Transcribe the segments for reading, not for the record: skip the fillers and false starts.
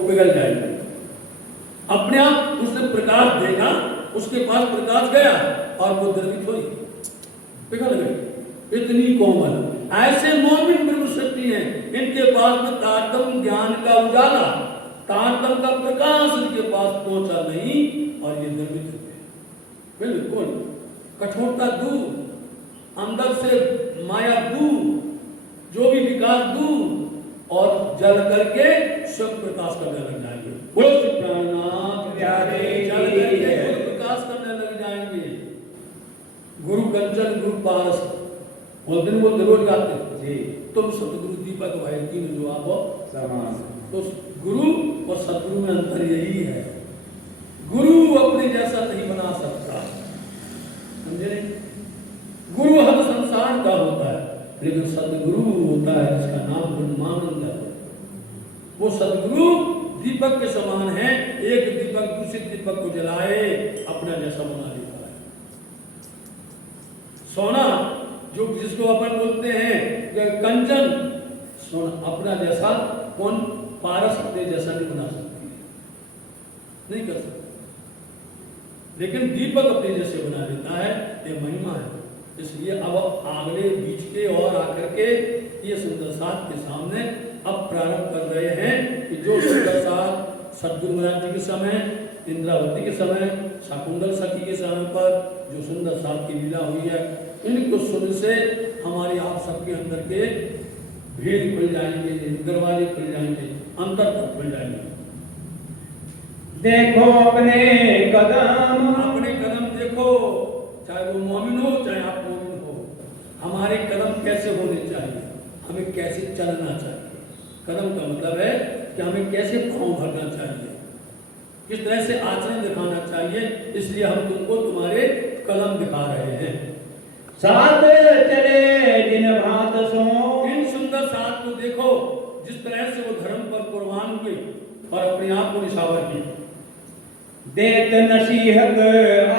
पिघल जाएंगे। अपने आप उसने प्रकाश देगा, उसके पास प्रकाश गया और वो द्रवित हुई, पिघल गई। इतनी कोमल ऐसे मोमिन ब्रह्म शक्ति हैं, इनके पास में तारतम ज्ञान का उजाला, तारतम का प्रकाश इनके पास पहुंचा नहीं और ये द्रवित हो गए। बिल्कुल कठोरता दूर, अंदर से माया दूर, जो भी विकास दूर और जल करके सब प्रकाश करने लग जाएंगे। बोलो श्री प्राणनाथ प्यारे, जल करके प्रकाश करने लग जाएंगे। गुरु कंचन गुरु पारस वो दिन वो जरूर गाते जी, तुम सतगुरु दीपक भाई तीन जो आप समान। तो गुरु और सतगुरु में अंतर यही है, गुरु अपने जैसा नहीं बना सकता, समझे? गुरु हर संसार का होता है, लेकिन सतगुरु होता है जिसका नाम ब्रह्मानंद है। वो सतगुरु दीपक के समान है, एक दीपक दूसरे दीपक को जलाए अपना जैसा बना देता है। सोना जो जिसको अपन बोलते हैं कंचन, सोना अपना जैसा कौन पारस अपने जैसा नहीं बना सकती, नहीं कर सकती, लेकिन दीपक अपने जैसे बना देता है, ये महिमा है। इसलिए अब आगले बीच के और आकर के ये सुंदर साथ के सामने अब प्रारंभ कर रहे हैं कि जो सुंदर साथ सद्गुरु महाराज जी के समय, इंद्रावती के समय, शाकुंतल सखी के समय पर जो सुंदर साथ की लीला हुई है, इनको सुनने से हमारे आप सबके अंदर के भेद खुल जाएंगे, दरवाजे खुल जाएंगे, अंतर तक खुल जाएंगे। देखो अपने कदम देखो, चाहे वो मोमिन हो चाहे आप मोमिन हो, हमारे कदम कैसे होने चाहिए, हमें कैसे चलना चाहिए। कदम का मतलब है कि हमें कैसे पांव भरना चाहिए, किस तरह से आचरण दिखाना चाहिए। इसलिए हम तुमको तुम्हारे कदम दिखा रहे हैं। साथ चले जिन भात सो, इन सुंदर साथ को देखो जिस तरह से वो धर्म पर कुर्बान हुए और अपने आप को निछावर किए। देत नसीहत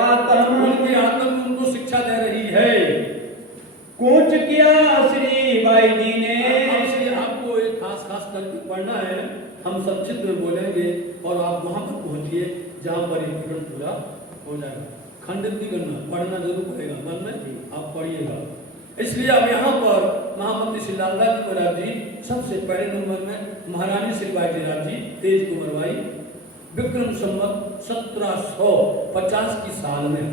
आत्म, उनकी आत्म उनको शिक्षा दे रही है। कूच किया श्री बाई जी ने, आपको एक खास करके पढ़ना है, हम सब चित्र में बोलेंगे और आप वहां पर पहुंचिए जहां पर ये विवरण पूरा हो जाएगा। खंडित नहीं करना, पढ़ना जरूर पड़ेगा, मन में आप पढ़िएगा। इसलिए अब यहाँ पर महामंत्री श्री लालदास जी महाराज जी सबसे पहले नंबर में महारानी श्री बाई राज जी तेज कुंवर बाई विक्रम संवत 1750 की साल में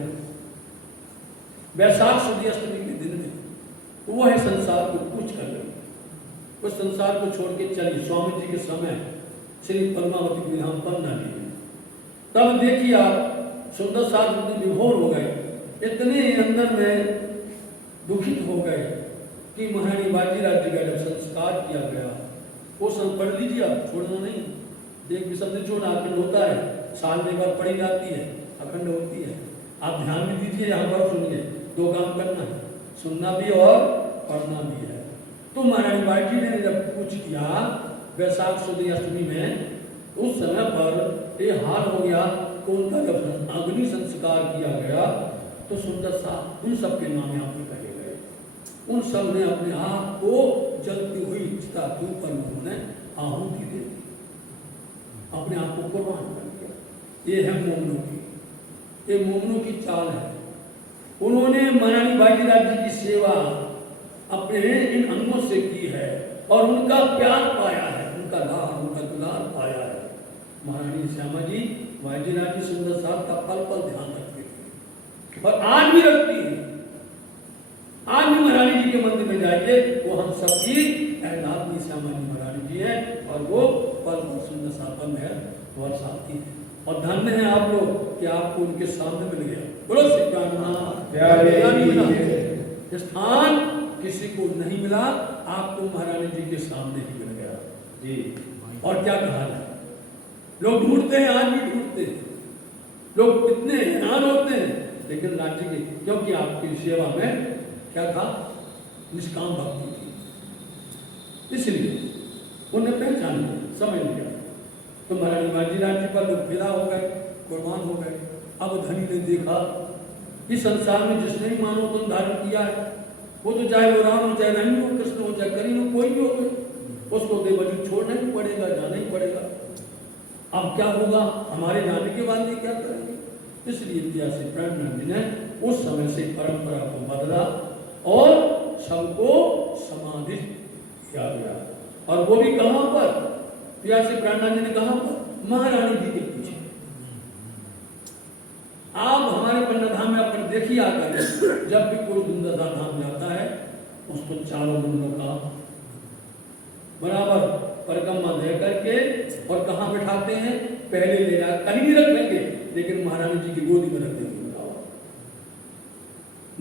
वैशाख शुद्ध अष्टमी के दिन में वो है संसार को कूच कर गई, उस संसार को छोड़ के चली। स्वामी जी के समय श्री पद्मावती विधान पन्ना जी, तब देखिए आप सुंदर साथ विभोर हो गए, इतने अंदर में दुखित हो गए कि महारानी बाजीराज जी का जब संस्कार किया गया, वो सब पढ़ लीजिए आप, छोड़ना नहीं, एक भी शब्द छोड़ना, अखंड होता है, साल में एक बार पढ़ी जाती है, अखंड होती है। आप ध्यान भी दीजिए, यहाँ पर सुनिए, दो काम करना है, सुनना भी और पढ़ना भी है। तो महारानी बाजी ने जब कुछ किया वैशाख शुद्ध अष्टमी में, उस समय पर ये हाल हो गया तो उनका जब अग्नि संस्कार किया गया तो सुंदर सा उन सब के नाम यहाँ पे कहे गए। उन सब ने अपने आप को जलती हुई चिता के ऊपर उन्होंने आहुति दे दी, अपने आप को कुर्बान कर दिया। ये है मोमनों की, ये मोमनों की चाल है। उन्होंने महारानी बाजीराज जी की सेवा अपने इन अंगों से की है और उनका प्यार पाया है, उनका लाभ, उनका दुलार पाया है। महारानी श्यामा जी बाजीराज जी सुंदर साहब का पल पल ध्यान रखते थे और आज भी रखती है। आज भी महारानी जी के मंदिर में जाइए, वो हम सबकी एहलादनी श्यामा जी महारानी जी है और वो पल पल सुंदर साहब में वर्षाती है। और धन्य है आप लोग कि आपको उनके सामने मिल गया। बोलो श्री कृष्ण। स्थान किसी को नहीं मिला, आपको महारानी जी के सामने ही मिल गया जी। और क्या कहा जाए, लोग ढूंढते हैं, आज भी ढूंढते हैं, लोग कितने हैरान होते हैं, लेकिन राज्य के, क्योंकि आपकी सेवा में क्या था, निष्काम भक्ति थी, इसलिए उन्हें पहचान लिया, समझ लिया। तो महारानी बाजीराज जी पर लोग फिदा हो गए, कुर्बान हो गए। अब धनी ने देखा कि संसार में जिसने भी मानव तुम धारण किया है, वो तो चाहे वो राम हो, चाहे रहीम हो, कृष्ण हो, चाहे करीम हो, कोई भी हो, उसको देवजी छोड़ना ही पड़ेगा, जाना ही पड़ेगा। अब क्या होगा, हमारे जाने के बाद ये क्या करेंगे? इसलिए प्यासे प्राणनाथ जी ने उस समय से परंपरा को बदला और सबको समाधि किया गया। और वो भी कहाँ पर? प्यासे प्राणनाथ जी ने कहाँ पर? महारानी जी के पीछे। आप हमारे पन्ना धाम में अपन देखिए आकर, जब भी कोई सुंदरता धाम जाता है उसको चारों मंडलों का बराबर परिक्रमा दे करके और कहाँ बैठाते हैं? पहले ले जा, कहीं भी रख लेंगे लेकिन महारानी जी की गोदी में रख देंगे,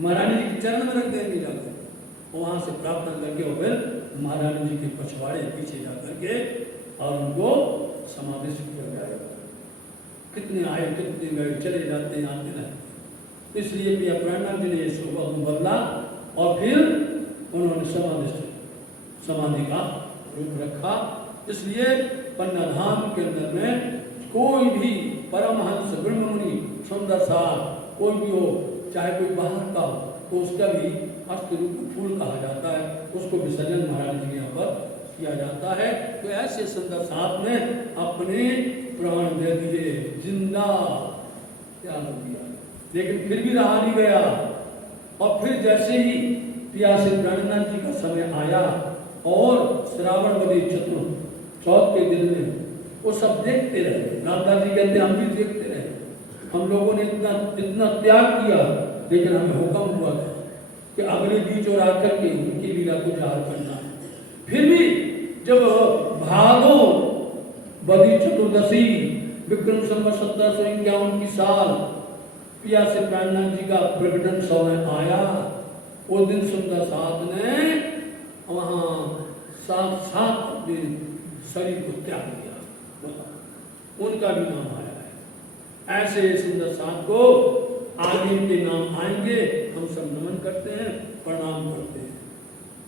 महारानी जी के चरण में रख देंगे जाकर, वहां से प्रार्थना करके और फिर महारानी जी के पछवाड़े पीछे जाकर के और उनको समावेश किया जाएगा। कितने आए कितने गए, चले जाते हैं आते रहते। इसलिए प्रिय प्राणनाथ जी ने ये शोभा को बदला और फिर उन्होंने समाधि का रूप रखा। इसलिए पन्ना धाम के अंदर में कोई भी परमहंस ब्रह्म मुनि सुंदर सा कोई भी हो, चाहे कोई बाहर का हो, तो उसका भी हस्त रूप फूल कहा जाता है, उसको विसर्जन महाराज जी के यहाँ पर किया जाता है। तो ऐसे सुंदर साथ में अपने प्राण दे दिए, जिंदा क्या हो गया, लेकिन फिर भी रहा नहीं गया। और फिर जैसे ही प्यासे प्राणनाथ जी का समय आया और श्रावणवती चतुर्थ के दिन में वो सब देखते रहे। नाथदास जी कहते हम भी देखते रहे, हम लोगों ने इतना त्याग किया, लेकिन हमें हुक्म हुआ था कि अगले बीच और आकर के उनकी लीला को जाहिर करना। फिर भी जब भादो बदी चतुर्दशी विक्रम संवत 1751 की साल प्यासे प्राणनाथ जी का प्रकटन समय आया, वो दिन सुंदर साथ ने वहां साथ अपने शरीर को त्याग किया, उनका भी नाम आया है। ऐसे सुंदर साथ को आगे के नाम आएंगे, हम सब नमन करते हैं, प्रणाम करते हैं,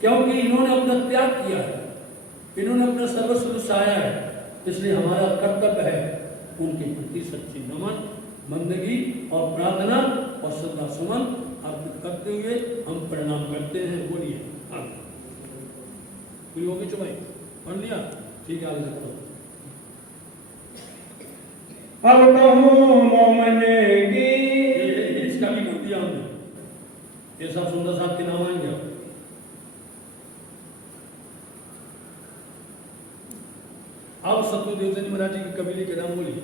क्योंकि इन्होंने अपना त्याग किया है, इन्होंने अपना सर्वस्व लुटाया है। इसलिए हमारा कर्तव्य है उनके प्रति सच्ची नमन, बंदगी और प्रार्थना और श्रद्धा सुमन अर्पित करते हुए हम प्रणाम करते हैं। बोलिए कोई होगी चुपाई पढ़ लिया, ठीक है, आगे सकता हूँ। अब कहूँ मोमन की, इसका भी कर दिया हमने, ये सब सुंदर साहब के नाम आएंगे। अब सतगुरुदेव जी महाराज जी के कबीले के नाम बोलिए।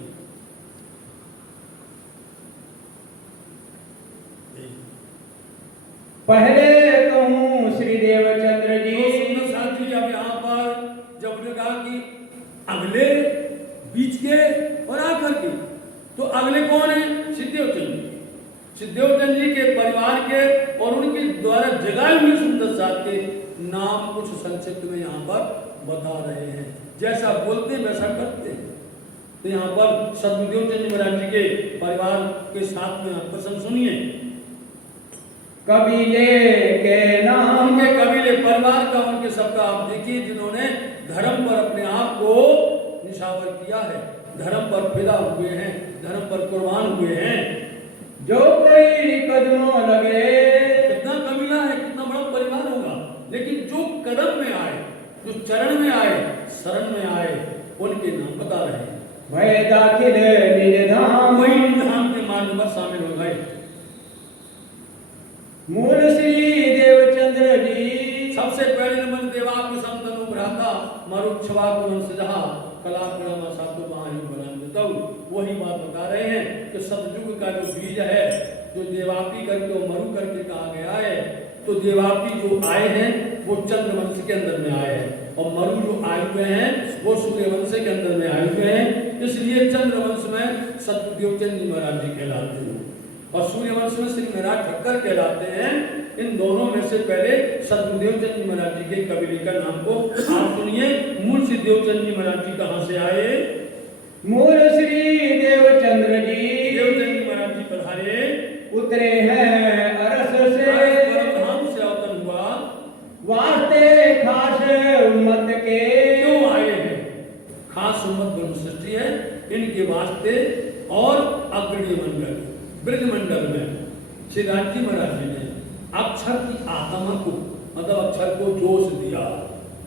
पहले कहूँ श्री देवचंद्र जी। सुंदर साहब जी अब यहाँ पर जब उन्होंने कहा कि अगले बीच के और आकर के, तो अगले कौन है? सिद्धदेवचंद जी। सिद्धदेवचंद जी के परिवार के और उनके द्वारा जगाए हुए सुंदर साहब के नाम कुछ संक्षिप्त में यहाँ पर बता रहे हैं। जैसा बोलते हैं वैसा करते हैं। तो यहाँ पर सतगुरुदेव जी महाराज जी के परिवार के साथ में प्रसंग सुनिए। कबीले के नाम, उनके कबीले परिवार का, उनके सबका आप देखिए, जिन्होंने धर्म पर अपने आप को निशावर किया है, धर्म पर फिदा हुए हैं, धर्म पर कुर्बान हुए हैं। जो कोई कदमों लगे, कितना कबीला है, कितना बड़ा परिवार होगा, लेकिन जो कदम में आए, जो चरण में आए, शरण में आए, उनके नाम बता रहे हैं। वह दाखिल निज धाम, वही निज धाम के मार्ग पर शामिल हो गए। मूल श्री देवचंद्र जी। सबसे पहले नमन देवा के संतनु भ्राता मरुक्षवा को वंशजहा कला प्रमा साधु महायुग बनांतौ। वही बात बता रहे हैं कि सतयुग का जो बीज है, जो देवापी करके और मरु करके कहा गया है, तो देवापी जो आए हैं वो चंद्रवंश के अंदर में आए हैं, और मरु जो आए हुए हैं वो सूर्यवंश के अंदर में आए हुए हैं। इसलिए चंद्रवंश में सतगुरुदेव जी महाराज जी कहलाते हैं और सूर्यवंश में श्री मेहराज ठक्कर कहलाते हैं। इन दोनों में से पहले सतगुरुदेव जी महाराज जी के कबीले का नाम को आप सुनिए। मूल श्री देवचंद जी महाराज जी कहाँ से आए? मूल श्री देवचंद्र जी। देवचंद जी महाराज जी पधारे, उतरे हैं अरस से, धाम से अवतरण हुआ, वास्ते खास उम्मत के। क्यों आए हैं? खास उम्मत ब्रह्म सृष्टि है, इनके वास्ते और अग्रणी मंडल ब्रज मंडल में श्री राज जी महाराज जी ने अक्षर की आत्मा को, मतलब अक्षर को जोश दिया।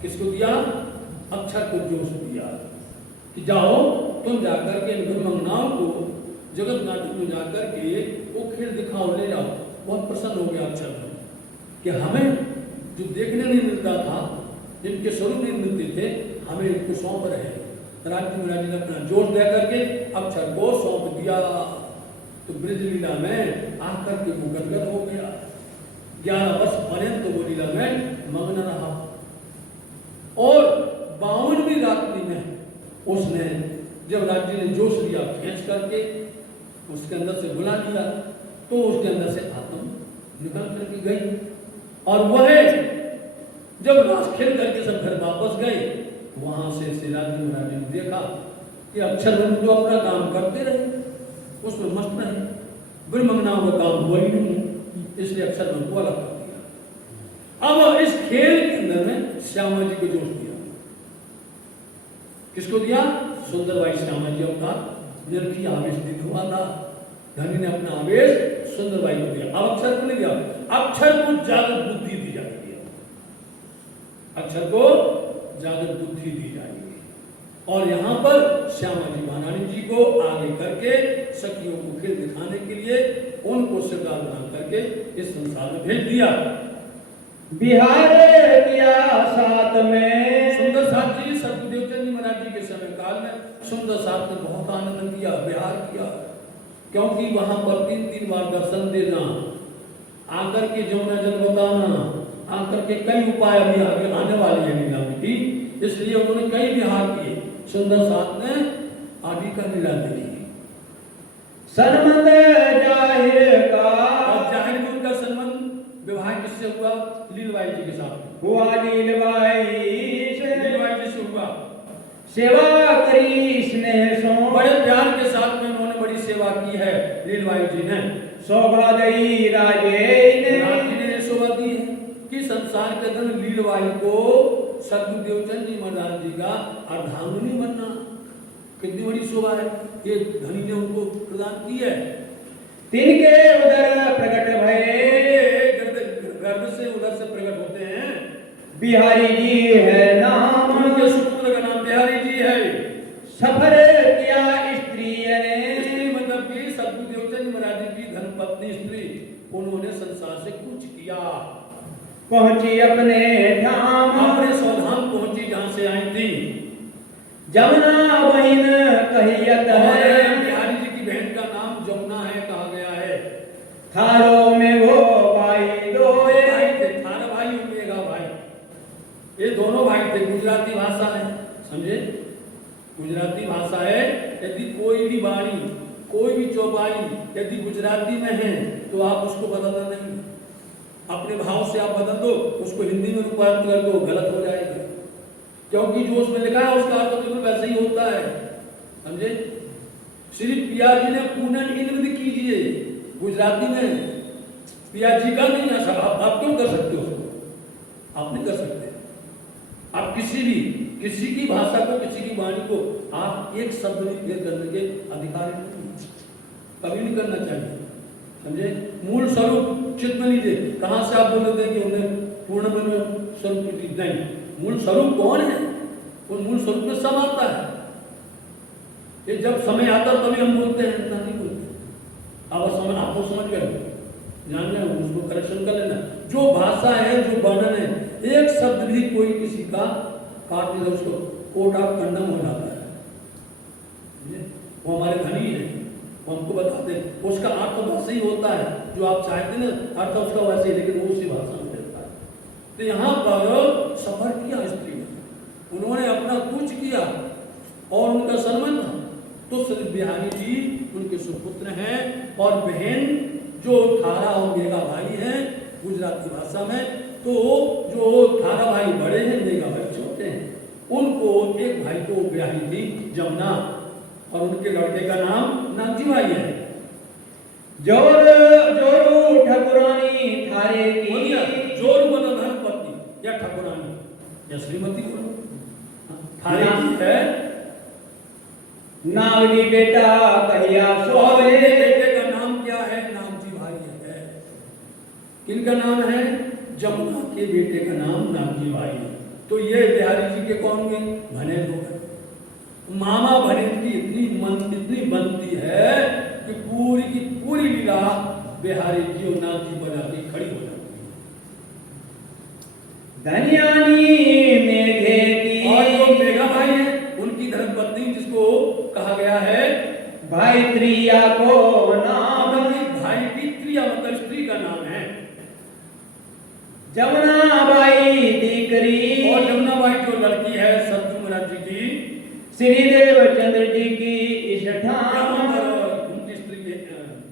किसको दिया? अक्षर को जोश दिया कि जाओ तुम जाकर के इन मंगनाओं को जगत नाटक में जाकर के वो खेल दिखाओ, ले जाओ। बहुत प्रसन्न हो गया अक्षर कि हमें जो देखने नहीं मिलता था, जिनके स्वरूप नहीं मिलते थे, हमें इनको सौंप रहे हैं। राज्य महाराज ने अपना जोश दे करके अक्षर को सौंप दिया। तो ब्रज लीला में आकर के वो गदगद हो गया। 11 वर्ष पर्यंत वो लीला में मग्न रहा और 52वीं रात्रि में उसने जब राज्य ने जोश लिया, खींच करके उसके अंदर से बुला लिया, तो उसके अंदर से आत्म निकल करके गई। और वह जब रास खेल करके सब घर वापस गए, वहां से राज्य महाराज ने देखा कि अक्षर तो अपना काम करते रहे, उसमें मस्त रहे, ब्रह्मंगनाओं का काम हुआ ही नहीं, इसलिए अक्षर को अलग कर दिया। अब इस खेल के अंदर में श्यामा जी को जोश दिया। किसको दिया? सुंदरबाई श्यामा जी अवतार निरखी आवेश हुआ था। धनी ने अपना आवेश सुंदरबाई को दिया। अब अक्षर को नहीं दिया, अक्षर को जागृत बुद्धि दी जाएगी। अक्षर को जागृत बुद्धि दी जाएगी और यहाँ पर श्यामा जी महारानी जी को आगे करके सखियों को खेल दिखाने के लिए उनको श्रृंगार बना करके इस संसार में भेज दिया। बिहार किया साथ में सुंदर साथ जी सतगुरुदेव चंद जी महाराज जी के समय काल में सुंदर साथ ने बहुत आनंद किया, बिहार किया, क्योंकि वहां पर 3-3 बार दर्शन देना, आकर के जमुना जल बताना, आकर के कई उपाय अभी आगे आने वाले हैं लीला की, इसलिए उन्होंने कई विहार किए। सुंदर साथ ने आदि का लीला देखी। सन्मंद जाहिर का और जाहिर में उनका संबंध विवाह किससे हुआ? लीलबाई जी के साथ हुआ। लीलबाई जी से हुआ। सेवा करी स्नेह सो, बड़े प्यार के साथ में उन्होंने बड़ी सेवा की है लीलबाई जी ने। शोभा दई राजे ने शोभा दी है कि संसार के धन लीलबाई को सतगुरुदेव चंद जी महाराज जी का अर्धांगिनी बनना कितनी बड़ी शोभा है, ये धनी ने उनको प्रदान की है। तिनके उदर प्रकट भये, गर्भ से उदर से प्रकट होते हैं। बिहारी जी है नाम, उनके सुपुत्र का नाम बिहारी जी है। सफर किया स्त्री ने, मतलब कि सतगुरुदेव चंद महाराज जी की धर्मपत्नी स्त्री, उन्होंने संसार से कुछ किया, पहुंची अपने धाम, अपने स्वधाम पहुंची जहां से आई थी। जमुना बहन कहियत है, बिहारी जी की बहन का नाम जमुना है, कहा गया है। थारो में वो भाई दो भाई थे, थारा भाई उमेगा भाई, ये दोनों भाई थे। गुजराती भाषा है, समझे, गुजराती भाषा है। यदि कोई भी वाणी, कोई भी चौपाई यदि गुजराती में है तो आप उसको बदलना नहीं, अपने भाव से आप बदल दो, उसको हिंदी में रूपांतरित कर दो, गलत हो जाएगा, क्योंकि जो उसमें लिखा है उसका अर्थ तो बिल्कुल वैसे ही होता है, समझे। श्री पिया जी ने पूनन इनविद कीजिए, गुजराती में पिया जी का नहीं है, आप क्यों कर सकते हो? आप नहीं कर सकते। आप किसी की भाषा को, किसी की वाणी को आप एक शब्द भी फेर करने के अधिकारी नहीं, कभी नहीं करना चाहिए, समझे। मूल स्वरूप चित्त में लीजिए। कहां से आप बोल रहे थे कि उन्हें पूर्ण स्वरूप की नहीं, मूल स्वरूप कौन है? उस मूल स्वरूप में सब आता है। ये जब समय आता तभी हम बोलते हैं, इतना नहीं बोलते। अब समय आपको समझ गए, जान गए, उसको करेक्शन कर लेना। जो भाषा है, जो वर्णन है, एक शब्द भी कोई किसी का काट नहीं, उसको कोर्ट ऑफ कंडम हो जाता है। वो हमारे धनी है, वो हमको बताते हैं, उसका अर्थ तो वैसे ही होता है जो आप चाहते ना, अर्थ उसका वैसे ही, लेकिन वो उसी भाषा में देता है। तो यहाँ पर सफर किया स्त्री ने, उन्होंने अपना कुछ किया और उनका सम्मान था। तो श्री बिहारी जी उनके सुपुत्र हैं और बहन जो थारा और मेघा भाई हैं गुजराती भाषा में। तो जो थारा भाई बड़े हैं, मेघा भाई छोटे हैं, उनको एक भाई को ब्याही थी जमुना, और उनके लड़के का नाम नागजी भाई है। जोर जोरू ठाकुरानी थारे की, जोर बनो धर्मपत्नी या ठाकुरानी या श्रीमती बोलो, थारे की है। नागरी बेटा कहिया सोवे, बेटे का नाम क्या है? नागजी भाई है। किनका नाम है? जमुना के बेटे का नाम नागजी भाई है। तो ये बिहारी जी के कौन हुए? भनेर हो गए। मामा भनेर की इतनी पूरी लीला बिहारी जी और नाथ जी पर आके खड़ी हो जाती है। धन्यानी मेघे की, और जो मेघा भाई है उनकी धर्मपत्नी जिसको कहा गया है भाई त्रिया को नाम, भाई की त्रिया मतलब स्त्री का नाम है। जमुना बाई दीकरी, और जमुना बाई जो लड़की है सतगुरु महाराज जी की, श्री देवचंद्र जी की इष्ठान, उनकी स्त्री की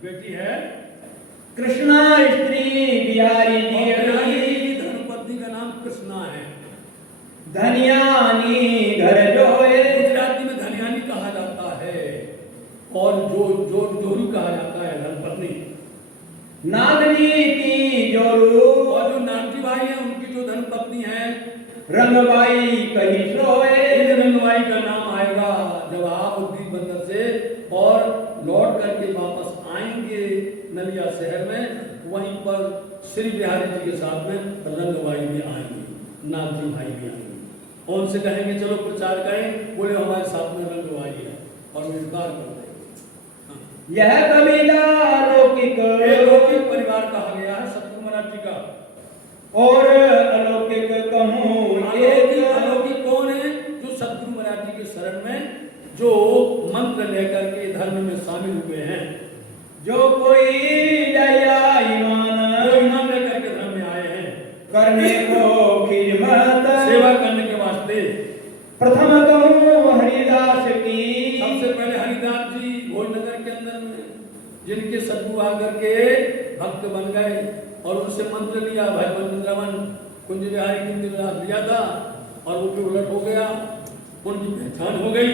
बेटी है कृष्णा स्त्री बिहारी जी की धर्मपत्नी का नाम कृष्णा है। धनियानी घर जोए, गुजराती में धनियानी कहा जाता है और जोरू कहा जाता है धर्मपत्नी। नागनी की जोरू, और जो नागजी भाई है उनकी जो धर्मपत्नी है रंगबाई कही सोए, रंगबाई का नाम आएगा जब आप उद्दीप बंदर से और लौट करके वापस आएंगे नलिया शहर में, वहीं पर श्री बिहारी जी के साथ में रंगबाई भी आएंगे, नागजी भाई भी आएंगे और उनसे कहेंगे चलो प्रचार करें, बोले हमारे साथ में रंगबाई है और विकार कर देंगे। यह कबीला लौकिक परिवार कहा गया है सतगुरु महाराज जी का। और अलौकिक कहूँ, अलौकिक कौन है? जो सतगुरु महाराज जी के शरण में जो मंत्र लेकर के धर्म में शामिल हुए हैं, जो कोई दया ईमान लेकर के धर्म में आए हैं, करने को खिदमत, सेवा करने के वास्ते। प्रथम कहूँ हरिदास की, सबसे पहले हरिदास जी भोजनगर के अंदर में जिनके सद्गुरु आकर के भक्त बन गए और उनसे मंत्र लिया, भाई वृंदावन कुंज बिहारी कुंज लिया था और वो भी उलट हो गया, उनकी पहचान हो गई।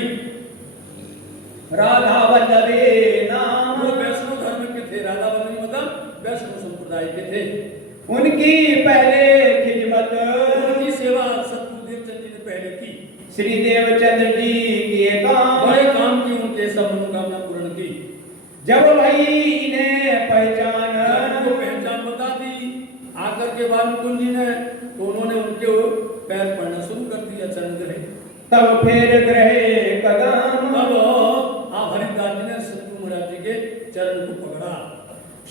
राधा वल्लभे नाम, वो वैष्णव धर्म के थे, राधा वल्लभी मतलब वैष्णव संप्रदाय के थे। उनकी पहले खिदमत, उनकी सेवा सतगुरु देवचंद जी ने पहले की। श्री देवचंद्र जी के काम, बड़े काम की, उनके सब मनोकामना पूर्ण की। जब भाई इन्हें पहचान, उनको पहचान बता दी आकर के वाल्मीकि जी ने, तो उन्होंने उनके पैर पड़ना शुरू कर दिया, चरण ग्रहे। तब फिर ग्रहे कदम, तब आप हरिदास जी ने सतगुरु महाराज जी के चरण को पकड़ा,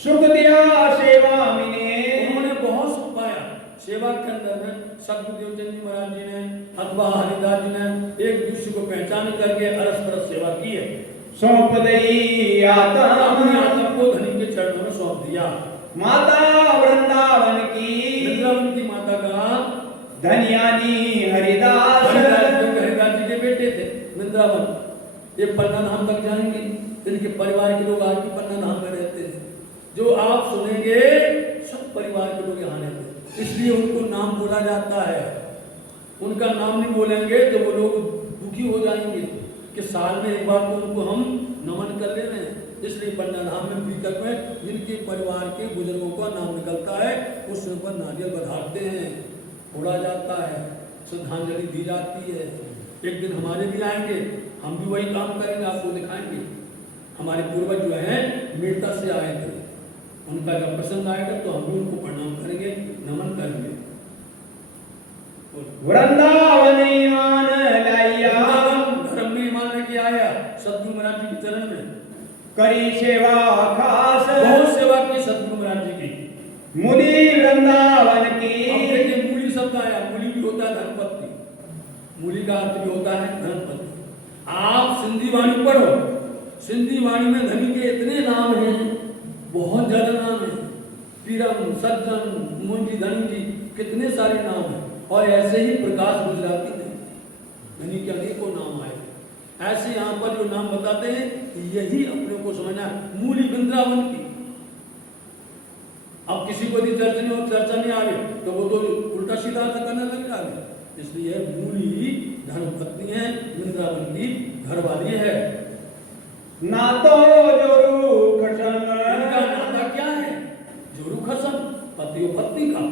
सुख दिया सेवा मिने, उन्होंने बहुत सुख पाया सेवा के अंदर में। सतगुरु देवचंद जी महाराज जी ने अथवा हरिदास जी ने एक दूसरे को पहचान करके अरस परस सेवा की है। सौंप दई आत्म, अपने आत्मा को धनी के चरणों में सौंप दिया। माता वृंदावन की, वृंदावन की माता का धनियानी हरिदास, हरिदास जी के बेटे थे वृंदावन। ये पन्ना धाम तक जाएंगे, इनके परिवार के लोग आज भी पन्ना धाम में रहते हैं। जो आप सुनेंगे सब परिवार के लोग यहाँ रहते हैं, इसलिए उनको नाम बोला जाता है। उनका नाम नहीं बोलेंगे तो वो लोग दुखी हो जाएंगे कि साल में एक बार तो उनको हम नमन कर ले रहे हैं। इसलिए पन्ना धाम में भीतर में जिनके परिवार के बुजुर्गों का नाम निकलता है उस पर नारियल बढ़ाते हैं, उड़ा जाता है, श्रद्धांजलि दी जाती है। एक दिन हमारे भी आएंगे, हम भी वही काम करेंगे, आपको दिखाएंगे। हमारे पूर्वज जो हैं मीरता से आए थे, उनका जब प्रसंग आएगा तो हम भी उनको प्रणाम करेंगे, नमन करेंगे। वृंदावन ईमान लाया, धर्म में ईमान लेके आया सतगुरु महाराज जी के चरण में, करी सेवा खास, बहुत सेवा की सतगुरु महाराज जी की। मुनि वृंदावन की, अब देखिए मूली शब्द आया, मूली भी होता है धर्मपत्नी, मूली का अर्थ भी होता है धर्मपत्नी। आप सिंधी वाणी पढ़ो, सिंधी वाणी में धनी के इतने नाम हैं, बहुत ज्यादा नाम है। पीरम, सज्जन, मुंजी, धनी जी, कितने सारे नाम हैं। और ऐसे ही प्रकाश गुजराती में धनी के अनेकों नाम आए। ऐसे यहाँ पर जो नाम बताते हैं यही अपने को समझना, मूली वृंदावन की। अब किसी को यदि चर्चा नहीं आ रही तो वो तो उल्टा सीधा करने लग जाए। इसलिए मूली धर्मपत्नी है, वृंदावन की घरवाली है। ना तो जोरू खसन, इनका नाता क्या है? जोरू खसन, पति और पत्नी का।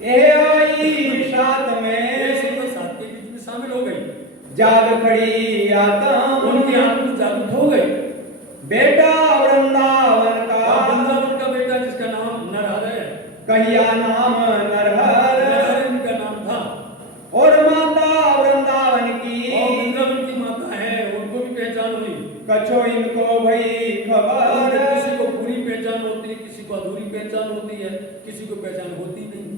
आई साथ में, साथ के बीच में शामिल हो गई, जाग खड़ी आत्मा, उनकी आत्मा जागृत हो गई। बेटा वृंदावन का, वृंदावन का बेटा जिसका नाम नरहर है, कहिया नाम नरहर, इनका नाम था। और माता वृंदावन की, और वृंदावन की माता है, उनको भी पहचान हुई। कछो इनको भई खबर, किसी को पहचान होती है, किसी को अधूरी पहचान होती है, किसी को पहचान होती नहीं।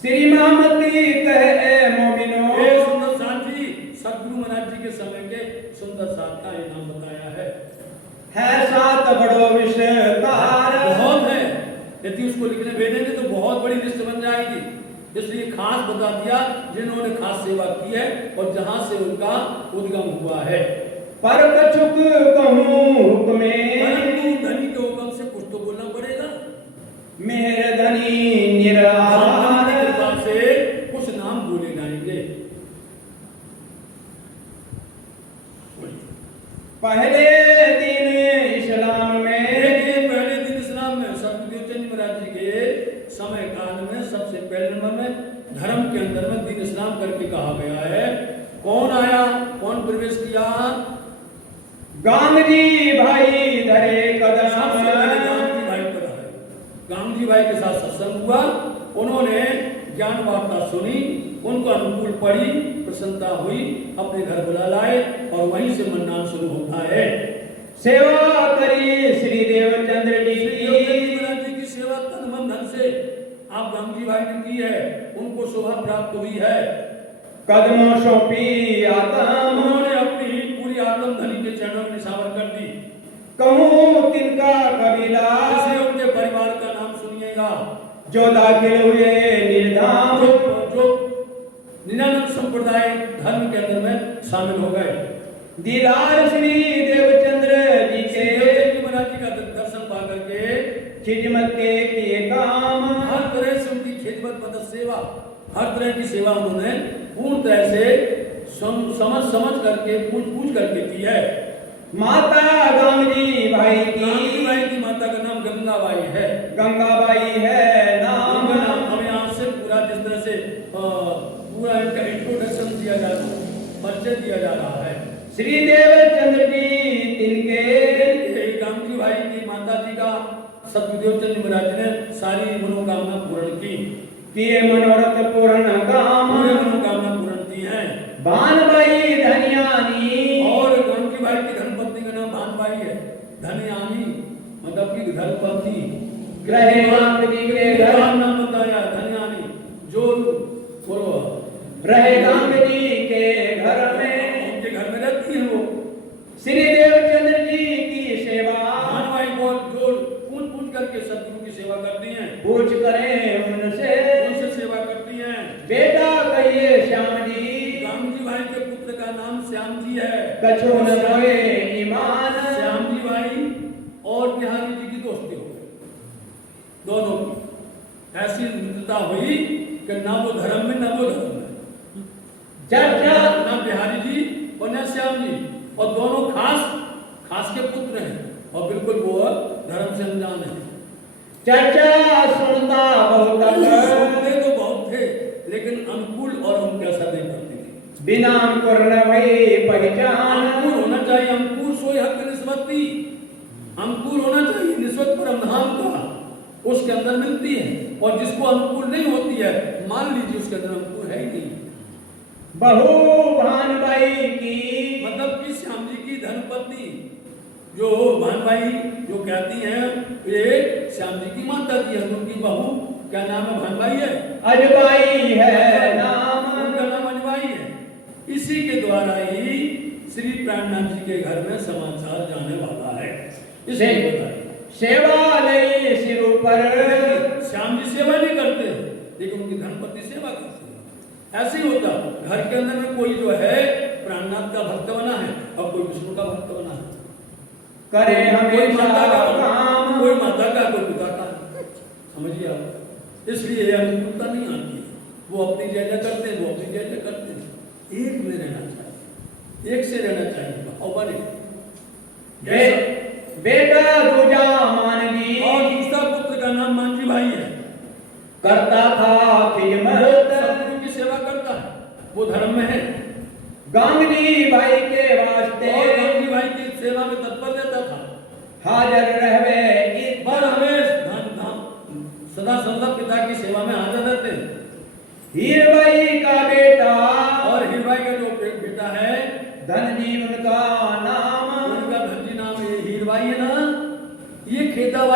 श्री मामती कहे मोमिनो। ए सुंदर साथ जी, सदगुरु महाराज जी के समय के सुंदर साथ का ये नाम बताया है सात बड़ो विस्तार। बहुत है, यदि उसको लिखने भेजेंगे तो बहुत बड़ी लिस्ट बन जाएगी, इसलिए खास बता दिया जिन्होंने खास सेवा की है और जहां से उनका उद्गम हुआ है। पर कछुक कहूँ हुक्मे, परंतु धनी के हुक्म से कुछ तो बोलना पड़ेगा। मेहर धनी निराधार, कृपा से कुछ नाम बोले जाएंगे। पहले दिन इस्लाम में, देखिए पहले दिन इस्लाम में सतगुरु चंद महाराज जी के समय काल में सबसे पहले नंबर में धर्म के अंदर में दीन इस्लाम करके कहा गया है। कौन आया, कौन प्रवेश किया? गांधी भाई धरे कदम। सबसे पहले गांधी भाई पर आए, गांधी भाई के साथ सत्संग हुआ, उन्होंने ज्ञान वार्ता सुनी, उनको अनुकूल पड़ी, प्रसन्नता हुई, अपने घर बुला लाए और वहीं से मननाम शुरू होता है। सेवा करी श्री देवचंद्र जी की सेवा तन मन धन से आप गांधी भाई ने की है, उनको शोभा प्राप्त हुई है। कदमों सौंपी आत्म, उन्होंने अपनी पूरी आत्म धनी के चरणों में निछावर कर दी। कहूँ तिनका कबीला, इसलिए उनके परिवार का नाम सुनिएगा, जो दाखिल हुए निर्धाम, जो निन्यानंद संप्रदाय धर्म के अंदर में शामिल हो गए। दीदार श्री देवचंद्र जी के महाराज जी का दर्शन पा करके खिदमत के किए काम, हर तरह से उनकी खिदमत मदद सेवा, हर तरह की सेवा उन्होंने पूर्ण तरह से समझ करके पूछ करके की है। माता गांधी भाई की माता का नाम गंगाबाई है। गंगाबाई है नाम। हमें यहाँ से पूरा जिस तरह से पूरा इनका इंट्रोडक्शन दिया जा रहा है, परिचय दिया जा रहा है। श्री देवचंद्र जी तिनके, गांधी भाई की माता जी का सतगुरु चंद महाराज ने सारी मनोकामना पूर्ण की, किए मनोरथ पूर्ण काम, पूरे मनोकामना पूर्ण की है। भानबाई धनियानी, और गांधी भाई की धर्मपत्नी का नाम भानबाई है। धनियानी मतलब की धर्मपत्नी, ग्रहे गांधी के घर नाम बताया धनियानी, जो बोलो रहे गांधी के घर में, उनके घर में रहती है वो। श्री देवचंद्र जी की सेवा, भानबाई को जो पूछ करके सतगुरु की सेवा करती हैं, पूछ करें उनसे सेवा करती हैं। बेटा कहिए श्याम जी, गांधी भाई के पुत्र का नाम श्याम जी है। कछो न होए ईमान, श्याम जी भाई और बिहारी जी की दोस्ती हो गई, दोनों की ऐसी मित्रता हुई कि ना वो धर्म में ना वो धर्म में, चर्चा ना बिहारी जी और ना श्याम जी, और दोनों खास के पुत्र हैं और बिल्कुल वो धर्म से अनजान है। चर्चा सुनता बहुत सुनते तो बहुत थे, लेकिन अनुकूल और उनके असर नहीं करती थी। बिना अंकुर न भई पहचान, अंकुर होना चाहिए, अंकुर सोई हक निस्बती, अंकुर होना चाहिए निस्बत परमधाम का, उसके अंदर मिलती है। और जिसको अनुकूल नहीं होती है, मान लीजिए उसके अंदर अंकुर है ही नहीं। बहु भानबाई की, मतलब कि श्याम जी की धर्मपत्नी जो भानबाई जो कहती हैं, ये श्याम जी की माता जी है, उनकी बहू क्या नाम है? भानबाई है, अजबाई है नाम, उनका नाम अजबाई है। इसी के द्वारा ही श्री प्राणनाथ जी के घर में समाचार जाने वाला है। इसलिए बताइए सेवा ले सिर पर, श्याम जी सेवा नहीं करते हैं, लेकिन उनकी धर्मपत्नी सेवा करती है। ऐसे ही होता, घर के अंदर में कोई जो है प्राणनाथ का भक्त बना है और कोई विष्णु का भक्त बना है, करे कोई माता का काम, कोई माता का कोई पिता का, समझिए आप। इसलिए अनुकूलता नहीं आती है, वो अपनी जय जय करते हैं, वो अपनी जय जय करते हैं। एक में रहना चाहिए, एक से रहना चाहिए और बने। बेटा दूजा मानवी, और दूसरा पुत्र का नाम मांझी भाई है, करता था खिदमत, सतगुरु की सेवा करता है, वो धर्म में है। गांधी भाई के वास्ते, और गांधी भाई की सेवा में तत्पर रहता था, हाजिर रहवे पर हमेश सदा सर्वदा पिता की सेवा में हाजिर रहते हैं। हीरबाई का बेटा, और हीरबाई का जो बेटा है धन जीवन का नाम, उनका धन जी नाम ये हीरबाई है ना, ये खेताबाई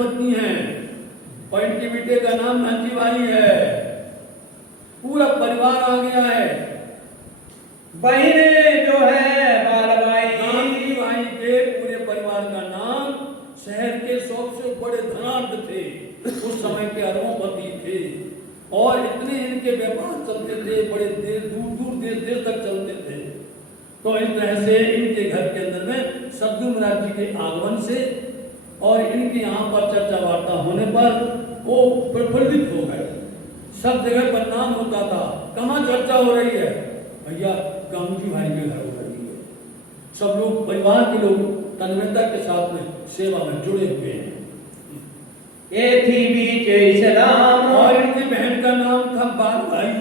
धर्मपत्नी हैं और इनके बेटे का नाम नानजी भाई है। पूरा परिवार आ गया है। बहने जो है बालबाई, नानजी भाई के पूरे परिवार का नाम, शहर के सबसे बड़े धनाढ्य थे, उस समय के अरबोपति थे और इतने इनके व्यापार चलते थे, बड़े दूर दूर देश तक चलते थे। तो इस तरह से इनके घर के अंदर में सद्गुरु महाराज जी के आगमन से और इनके यहाँ पर चर्चा वार्ता होने पर वो प्रफुल्लित हो गए। सब जगह पर नाम होता था, कहाँ चर्चा हो रही है? भैया गांधी भाई के घर हो रही है। सब लोग, परिवार के लोग तन्मयता के साथ में सेवा में जुड़े हुए हैं। एथी बीच सलाम, और इनकी बहन का नाम था बालबाई,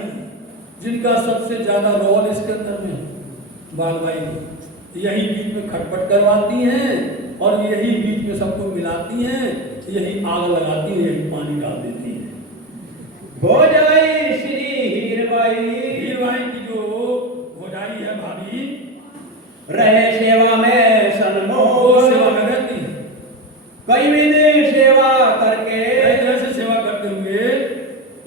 जिनका सबसे ज्यादा रोल इसके अंदर में बालबाई यही बीच में खटपट करवाती हैं और यही बीच में सबको मिलाती हैं, यही आग लगाती है, यही पानी डाल देती है। भोजाई श्री हीरबाई, हीरबाई की जो भोजाई है भाभी, रहे सेवा में सन्मोह, सेवा में रहती है। कई विधि सेवा करके जैसे सेवा करते हुए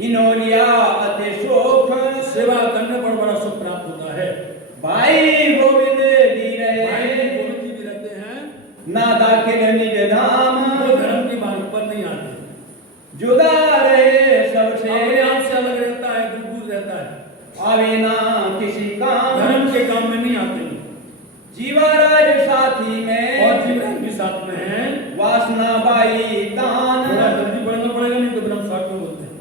इनोलिया अति सुख, सेवा करने पर बड़ा सुख प्राप्त होता है। भाई गोविंद जी रहे, भाई गोविंद जी भी रहते हैं, नादा के निज धाम, वो धर्म की मार्ग पर नहीं आते, जुदा रहे सबसे, अपने आप से अलग रहता है, दूर रहता है, आवे ना किसी काम, धर्म के काम में नहीं आते। जीवाराज साथी में और जीवराज भी साथ में है। वासना बाई तान, थोड़ा जल्दी पढ़ना पड़ेगा, नहीं तो ब्रह्म साथ में बोलते हैं।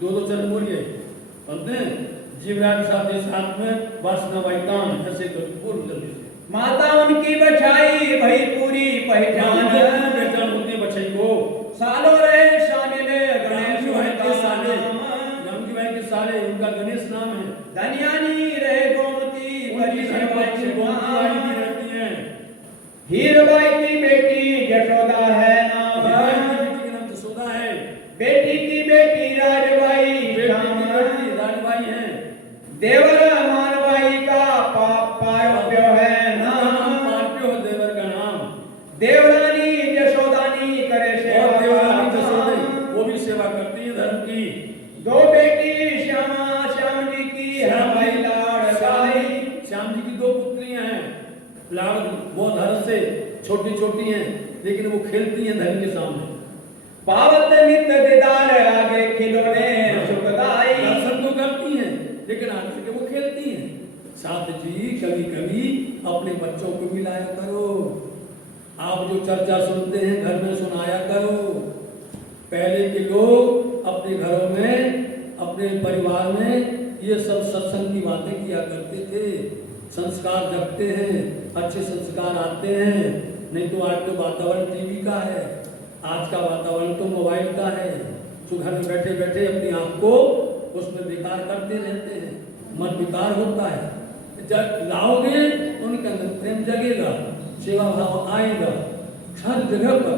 दो चरण बोलिए, बोलते हैं जीवराज साथ में वासना बाई तान, ऐसे बोल जल्दी से। माता उनकी बछाई भई पूरी पहचान, पहचान होती है बच्चे को। सालों रहे शामिल गणेश भाई के साले, नाम, रामजी भाई के साले, उनका गणेश नाम है। धनियानी रहे गोमती बड़ी सेवा गोमती रहती है। हीरबाई की बेटी यशोदा है नाम, बेटी का नाम यशोदा है। बेटी की बेटी राजबाई, राजबाई है। देवर मानबाई का पाप्य है नाम, पाप्य देवर का नाम। देवरानी यशोदानी करे सेवा, और देवरानी यशोदा वो भी सेवा करती है धर्म की। दो बेटी श्याम जी की है भाई लाड़बाई, श्याम जी की दो पुत्रियां हैं। लाड़ वो धर्म से छोटी छोटी हैं, लेकिन वो खेलती हैं धर्म के सामने। पावत नित्य दीदार आगे खिलौने सुखदाई, दर्शन तो करती हैं, लेकिन आगे के वो खेलती हैं। साथ जी कभी कभी अपने बच्चों को भी लाया करो। आप जो चर्चा सुनते हैं घर में सुनाया करो। पहले के लोग अपने घरों में, अपने परिवार में ये सब सत्संग की बातें किया करते थे। संस्कार जगते हैं, अच्छे संस्कार आते हैं। नहीं तो आज तो वातावरण टीवी का है, आज का वातावरण तो मोबाइल का है। तो घर में बैठे बैठे अपनी आँख को उसमें बेकार करते रहते हैं, मन बेकार होता है। जब लाओगे उनके अंदर प्रेम जगेगा, सेवा भाव आएगा। हर जगह पर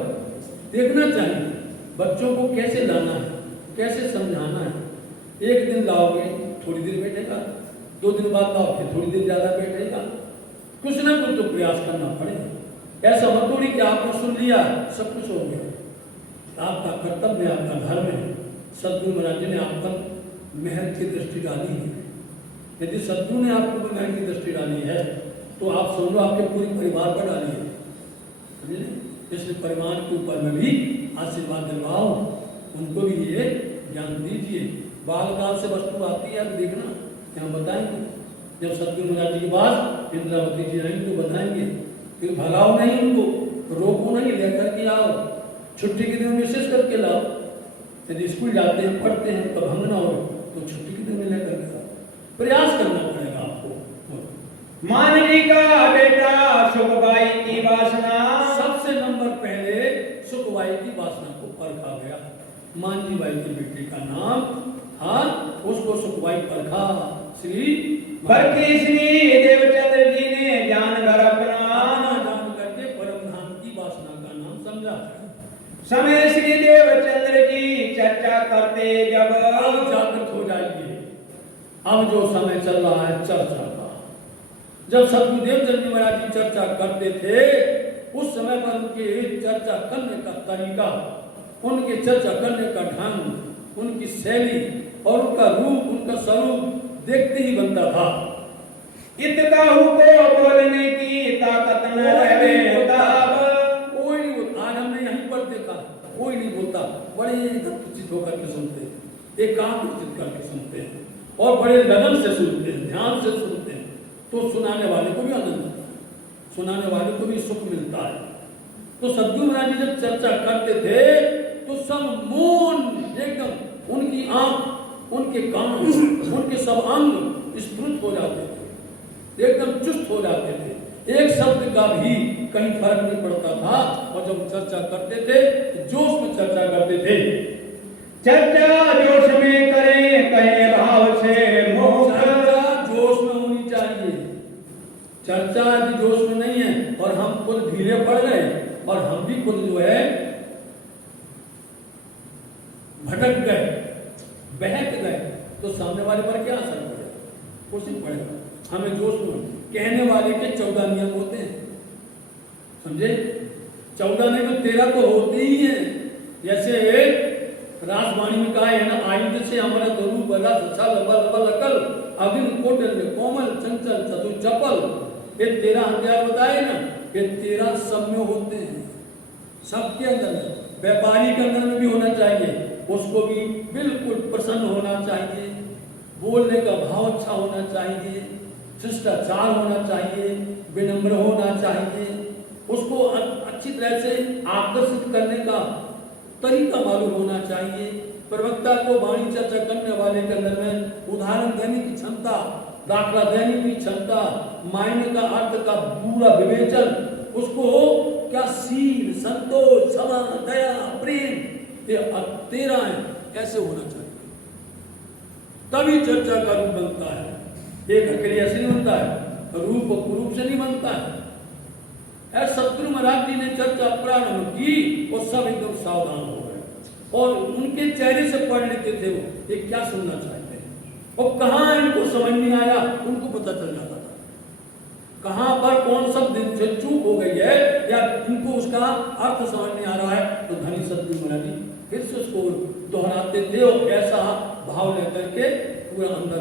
देखना चाहिए बच्चों को कैसे लाना है, कैसे समझाना है। एक दिन लाओगे थोड़ी देर बैठेगा, 2 दिन बाद लाओ फिर थोड़ी देर ज्यादा बैठेगा। कुछ ना कुछ तो प्रयास करना पड़ेगा। ऐसा मत थोड़ी कि आपने सुन लिया सब कुछ हो गया। आपका कर्तव्य, आपका धर्म है। सद्गुरु महाराज जी ने आप पर मेहर की दृष्टि डाली है। यदि सद्गुरु ने आपको मेहर की दृष्टि डाली है तो आप समझो आपके पूरे परिवार पर डाली है। इसलिए परिवार के ऊपर में भी आशीर्वाद दिलवाओ, उनको भी ये ज्ञान दीजिए। बालकाल से वस्तु आती है, अब देखना यहाँ बताएंगे। जब सद्गुरु महाराज जी के पास इंद्रावती जी रहेंगे तो बताएंगे। फिर भगाओ नहीं उनको, रोको नहीं, लेकर के आओ। छुट्टी के दिन विशेष करके लाओ। यदि स्कूल जाते हैं, पढ़ते हैं, तो भंग ना हो तो छुट्टी के दिन में लेकर के आओ। प्रयास करना पड़ेगा आपको। मान जी का बेटा सुखबाई की वासना, सबसे नंबर पहले सुखबाई की वासना को परखा गया। मानजी बाई की बेटी का नाम, हाँ, उसको सुखबाई परखा। श्री परखी श्री देवचंद्र जी ने जानकर अपना, जान करके परम धाम की वासना का नाम समझा। समय श्री देवचंद्र जी चर्चा करते जब, अब जागृत हो जाइए। अब जो समय चल रहा है चर्चा का। जब सद्गुरुदेव जी महाराज जी चर्चा करते थे उस समय पर उनके चर्चा करने का तरीका, उनके चर्चा करने का ढंग, उनकी शैली और उनका रूप, उनका स्वरूप देखते ही बनता था। इतकाहू को बोलने की ताकत न रहे ताब। कोई नहीं बोलता। आज हमने यहीं पर देखा, कोई नहीं बोलता, बड़े चित होकर के सुनते हैं, एकाग्रचित करके सुनते हैं और बड़े लगन से सुनते हैं, ध्यान से सुनते हैं। तो सुनाने वाले को भी आनंद आता है, सुनाने वाले को भी सुख मिलता है। तो सद्गुरु महाराज जी जब चर्चा करते थे तो सब मौन, एकदम उनकी आंख, उनके कान, उनके सब अंग स्फुरित हो जाते थे, एकदम चुस्त हो जाते थे। एक शब्द का भी कहीं फर्क नहीं पड़ता था। और जब चर्चा करते थे तो जोश में चर्चा करते थे। चर्चा जोश में करें, कहे भाव से मोह। चर्चा जोश में होनी चाहिए। चर्चा यदि जोश में नहीं है और हम खुद ढीले पड़ गए और हम भी खुद जो है भटक गए, बहक गए, तो सामने वाले पर क्या असर पड़ेगा? कुछ नहीं पड़ेगा। हमें जोश में, कहने वाले के 14 नियम होते हैं, समझे? 14 नहीं तो 13 तो होते ही हैं। जैसे राजवाणी में कहा है ना, आयुध से हमारा दोनों बला अच्छा लबा लबा लकल अगिन कोटल कोमल चंचल चतुर चपल। ये 13 हथियार बताए ना, ये 13 सब में होते हैं, सबके अंदर। व्यापारी के अंदर में भी होना चाहिए, उसको भी बिल्कुल प्रसन्न होना चाहिए, बोलने का भाव अच्छा होना चाहिए, शिष्टाचार होना चाहिए, विनम्र होना चाहिए, उसको अच्छी तरह से आकर्षित करने का तरीका मालूम होना चाहिए। प्रवक्ता को वाणी चर्चा करने वाले के अंदर में उदाहरण देने की क्षमता, दाखला देने की क्षमता, मायने का अर्थ का पूरा विवेचन, उसको क्या सील, संतोष, क्षमा, दया, प्रेम, ये 13 है, ऐसे होना चाहिए। तभी चर्चा का रूप बनता है। एक अकेले ऐसे नहीं बनता है, रूप और कुरूप से नहीं बनता है। ऐसे सतगुरु महाराज जी ने चर्चा प्रारंभ की और सब एकदम सावधान हो गए और उनके चेहरे से पढ़ लेते थे वो ये क्या सुनना चाहते हैं और कहाँ इनको समझ नहीं आया, उनको पता चल जाता था कहाँ पर कौन शब्द से चूक हो गई है या इनको उसका अर्थ समझ नहीं आ रहा है। तो धनी सतगुरु महाराज जी फिर से उसको दोहराते थे और ऐसा भाव लेकर के पूरा अंदर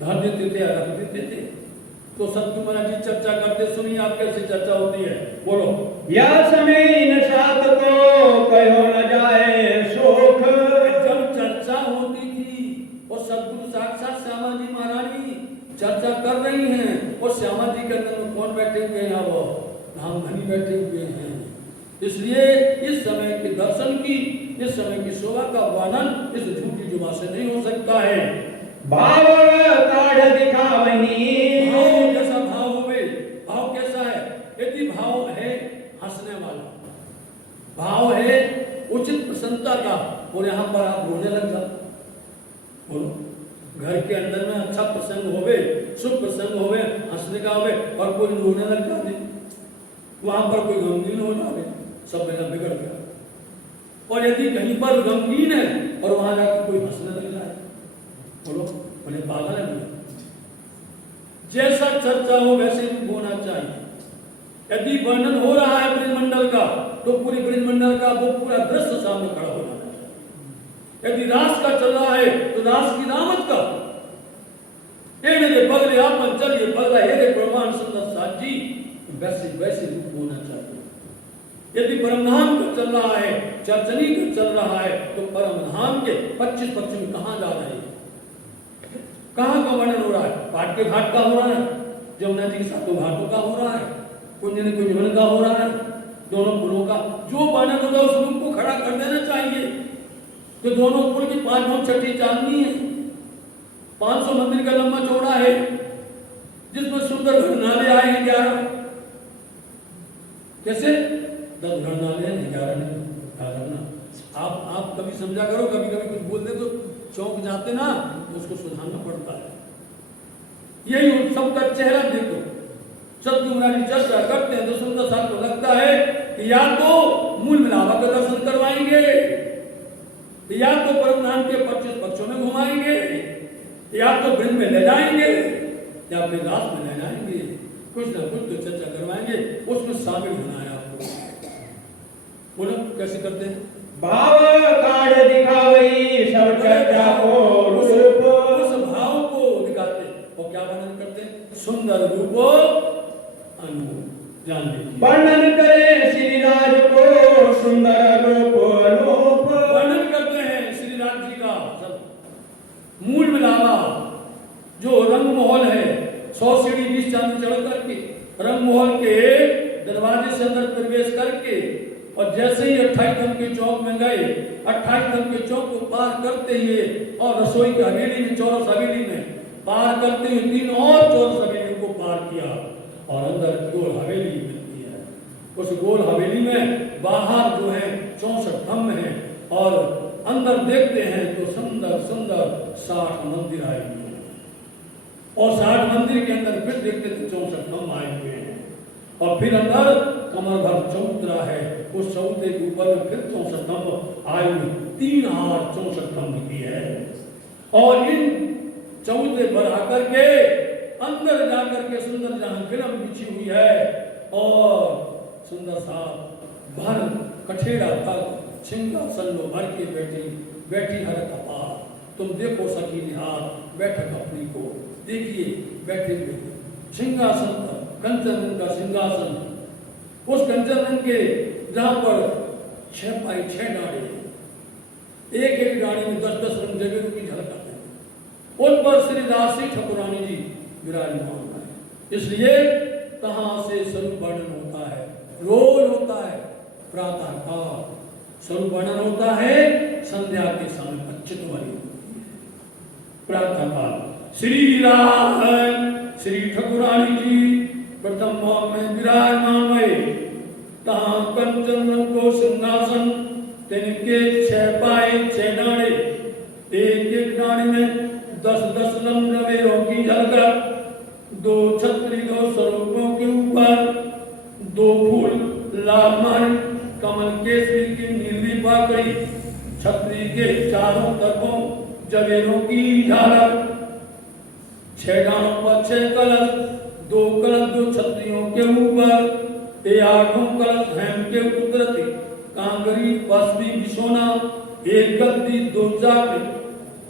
धर देते थे, रख देते थे। तो सतगुरु महाराज जी चर्चा करते, सुनिए आप कैसे चर्चा होती है, बोलो। या समय इन सात को कहो न जाए सुख। जब चर्चा होती थी और सतगुरु साक्षात श्यामा जी महारानी चर्चा कर रही हैं और श्यामा जी के अंदर में कौन बैठे हुए हैं? वो राम धनी बैठे हुए हैं। इसलिए इस समय के दर्शन की, इस समय की शोभा का वर्णन इस झूठी जुबान से नहीं हो सकता है। भाव काढ़ दिखावनी। भाव जैसा भाव होवे, भाव कैसा है? यदि भाव है हंसने वाला, भाव है उचित प्रसन्नता का और यहाँ पर आप रोने लग जाओ, बोलो घर के अंदर में अच्छा प्रसंग होवे, शुभ प्रसंग होवे, हंसने का होवे और कोई रोने लग जाते, वहां पर कोई गमगीन हो जाए, सब मेरा बिगड़ गया। और यदि कहीं पर गमगीन है और वहां जाकर कोई हंसने लग जाए, बोलो बोले पागल है मुझे। जैसा चर्चा हो वैसे भी होना चाहिए। यदि वर्णन हो रहा है ब्रजमंडल का तो पूरे ब्रजमंडल का वो पूरा दृश्य सामने खड़ा हो जाना चाहिए। यदि रास का चल रहा है तो रास की रामत का पगले आपन चलिए पगला हेरे प्रमाण सुंदर साथ जी, वैसे वैसे रूप होना चाहिए। यदि परमधाम का चल रहा है, चर्चनी का चल रहा है तो परमधाम के 25 पश्चिम कहाँ जा रहे हैं, कहाँ का वर्णन हो रहा है? पाट के घाट का हो रहा है, जमुना जी के सातों घाटों का हो रहा है, कुंजन कुंजवन का हो रहा है, दोनों पुलों का जो वर्णन होगा उस रूप को खड़ा कर देना चाहिए। तो दोनों पुल की 5 छठी चांदनी है, 500 मंदिर का लंबा चौड़ा है, जिसमें सुंदर घरनाले आए हैं 11। कैसे 10 घरनाले हैं, 11 नहीं। आप कभी समझा करो, कभी कभी कुछ बोल दे तो चौंक जाते ना, तो उसको सुधारना पड़ता है। यही सबका चेहरा देखो, सतगुरु महाराज चर्चा करते हैं तो सुंदर सा को लगता है कि या तो मूल मिलावा का दर्शन करवाएंगे, या तो परमधाम के 25 पक्षों में घुमाएंगे, या तो ब्रज में ले जाएंगे, या फिर रात में ले जाएंगे, कुछ ना कुछ तो चर्चा करवाएंगे, उसमें शामिल होना है। बोलो कैसे करते हैं? भाव काढ़ दिखावई सब चर्चा को रूप। उस भाव को दिखाते और क्या वर्णन करते हैं? सुंदर रूप अनुभव जान लीजिए। वर्णन करे श्री राज को सुंदर रूप अनूप। वर्णन करते हैं श्री राज जी का सब मूल मिलावा जो रंग महल है 100 सीढ़ी 20 चांद चढ़ करके रंग महल के दरवाजे से अंदर प्रवेश करके और जैसे ही 28 धम के चौक में गए 28 धम के चौक को पार करते हुए और रसोई की हवेली में चौरस हवेली में पार करते हुए 3 और चौरस हवेलियों को पार किया और अंदर गोल हवेली मिलती है। उस गोल हवेली में बाहर जो है 64 धम है और अंदर देखते हैं तो सुंदर सुंदर 60 मंदिर आए हुए हैं और 60 मंदिर के अंदर फिर देखते थे 64 धम आए हुए हैं और फिर अंदर कमर भर चौतरा है उस चौथे के ऊपर में फिर 64 धम आए हुए 3 हार 64 धम की है और इन चौथे पर आकर के अंदर जाकर के सुंदर जहां फिल्म बिछी हुई है और सुंदर सा भर कठेड़ा तक सिंहासन में भर के बैठी हर कपाल तुम देखो सकी निहार बैठक अपनी को देखिए बैठे हुए सिंहासन पर कंचन रंग का सिंहासन उस कंचन रंग के जहां पर 6 पाई 6 डाढ़े एक डाढ़ी में 10-10 रंग जगह की झलक आते हैं उन पर श्री दासी ठाकुरानी जी विराजमान है। इसलिए कहां से स्वरूप वर्णन होता है रोज होता है प्रातः काल स्वरूप वर्णन होता है संध्या के समय अच्युत वाली होती है प्रातः काल श्री राम श्री ठाकुरानी जी प्रथम भाव में विराजमान हुए तहां कंचन रंग को सिंहासन तिनके 6 पाए 6 डाढ़े एक डाढ़े में 10-10 लंबे की झलक 2 छतरी 2 स्वरूपों के ऊपर 2 फूल लाल मारी कमल केसरी की नीली पाकड़ी छतरी के चारों तरफों जवेरों की झालक 6 डालों पर 6 कलश 2 कलश 2 छतरियों के ऊपर 8 कलश हेम के कुदरती कांगरी बसवी बिछोना 1 गद्दी 2 चावल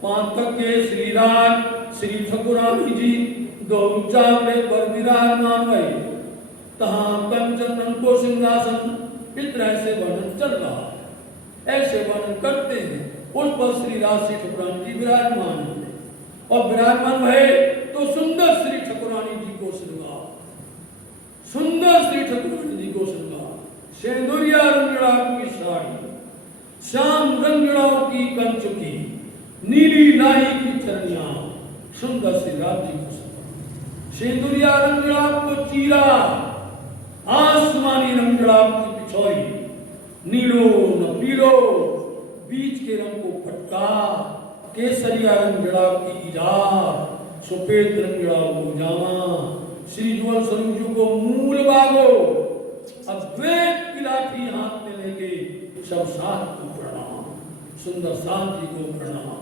5 तक के श्रीराज श्री ठाकुरानी जी 2 चावले पर विराजमान हुए तहां कंचन रंग को सिंहासन इस तरह से वर्णन चल रहा है ऐसे वर्णन करते हैं उस पर श्री राज श्री ठाकुरानी जी विराजमान हुए और विराजमान हुए तो सुंदर श्री ठाकुरानी जी को श्रृंगार सुंदर श्री ठाकुरानी जी को श्रृंगार सेंदुरिया रंगड़ाओं की साड़ी श्याम रंगड़ाओं की कंचुकी नीली लाही की चरनिया सुंदर श्री राज जी को सेंदुरिया रंगड़ाओं को चीरा आसमानी रंगड़ाओं की पिछोरी नीलो न पीलो बीच के रंग को फटका केसरिया रंगड़ाओं की इजार सफेद रंगड़ाओं को जामा श्री जुगल स्वरूप जी को मूल बागो अद्वैत की लाठी हाथ में लेके सब साथ को प्रणाम सुंदर साथ जी को प्रणाम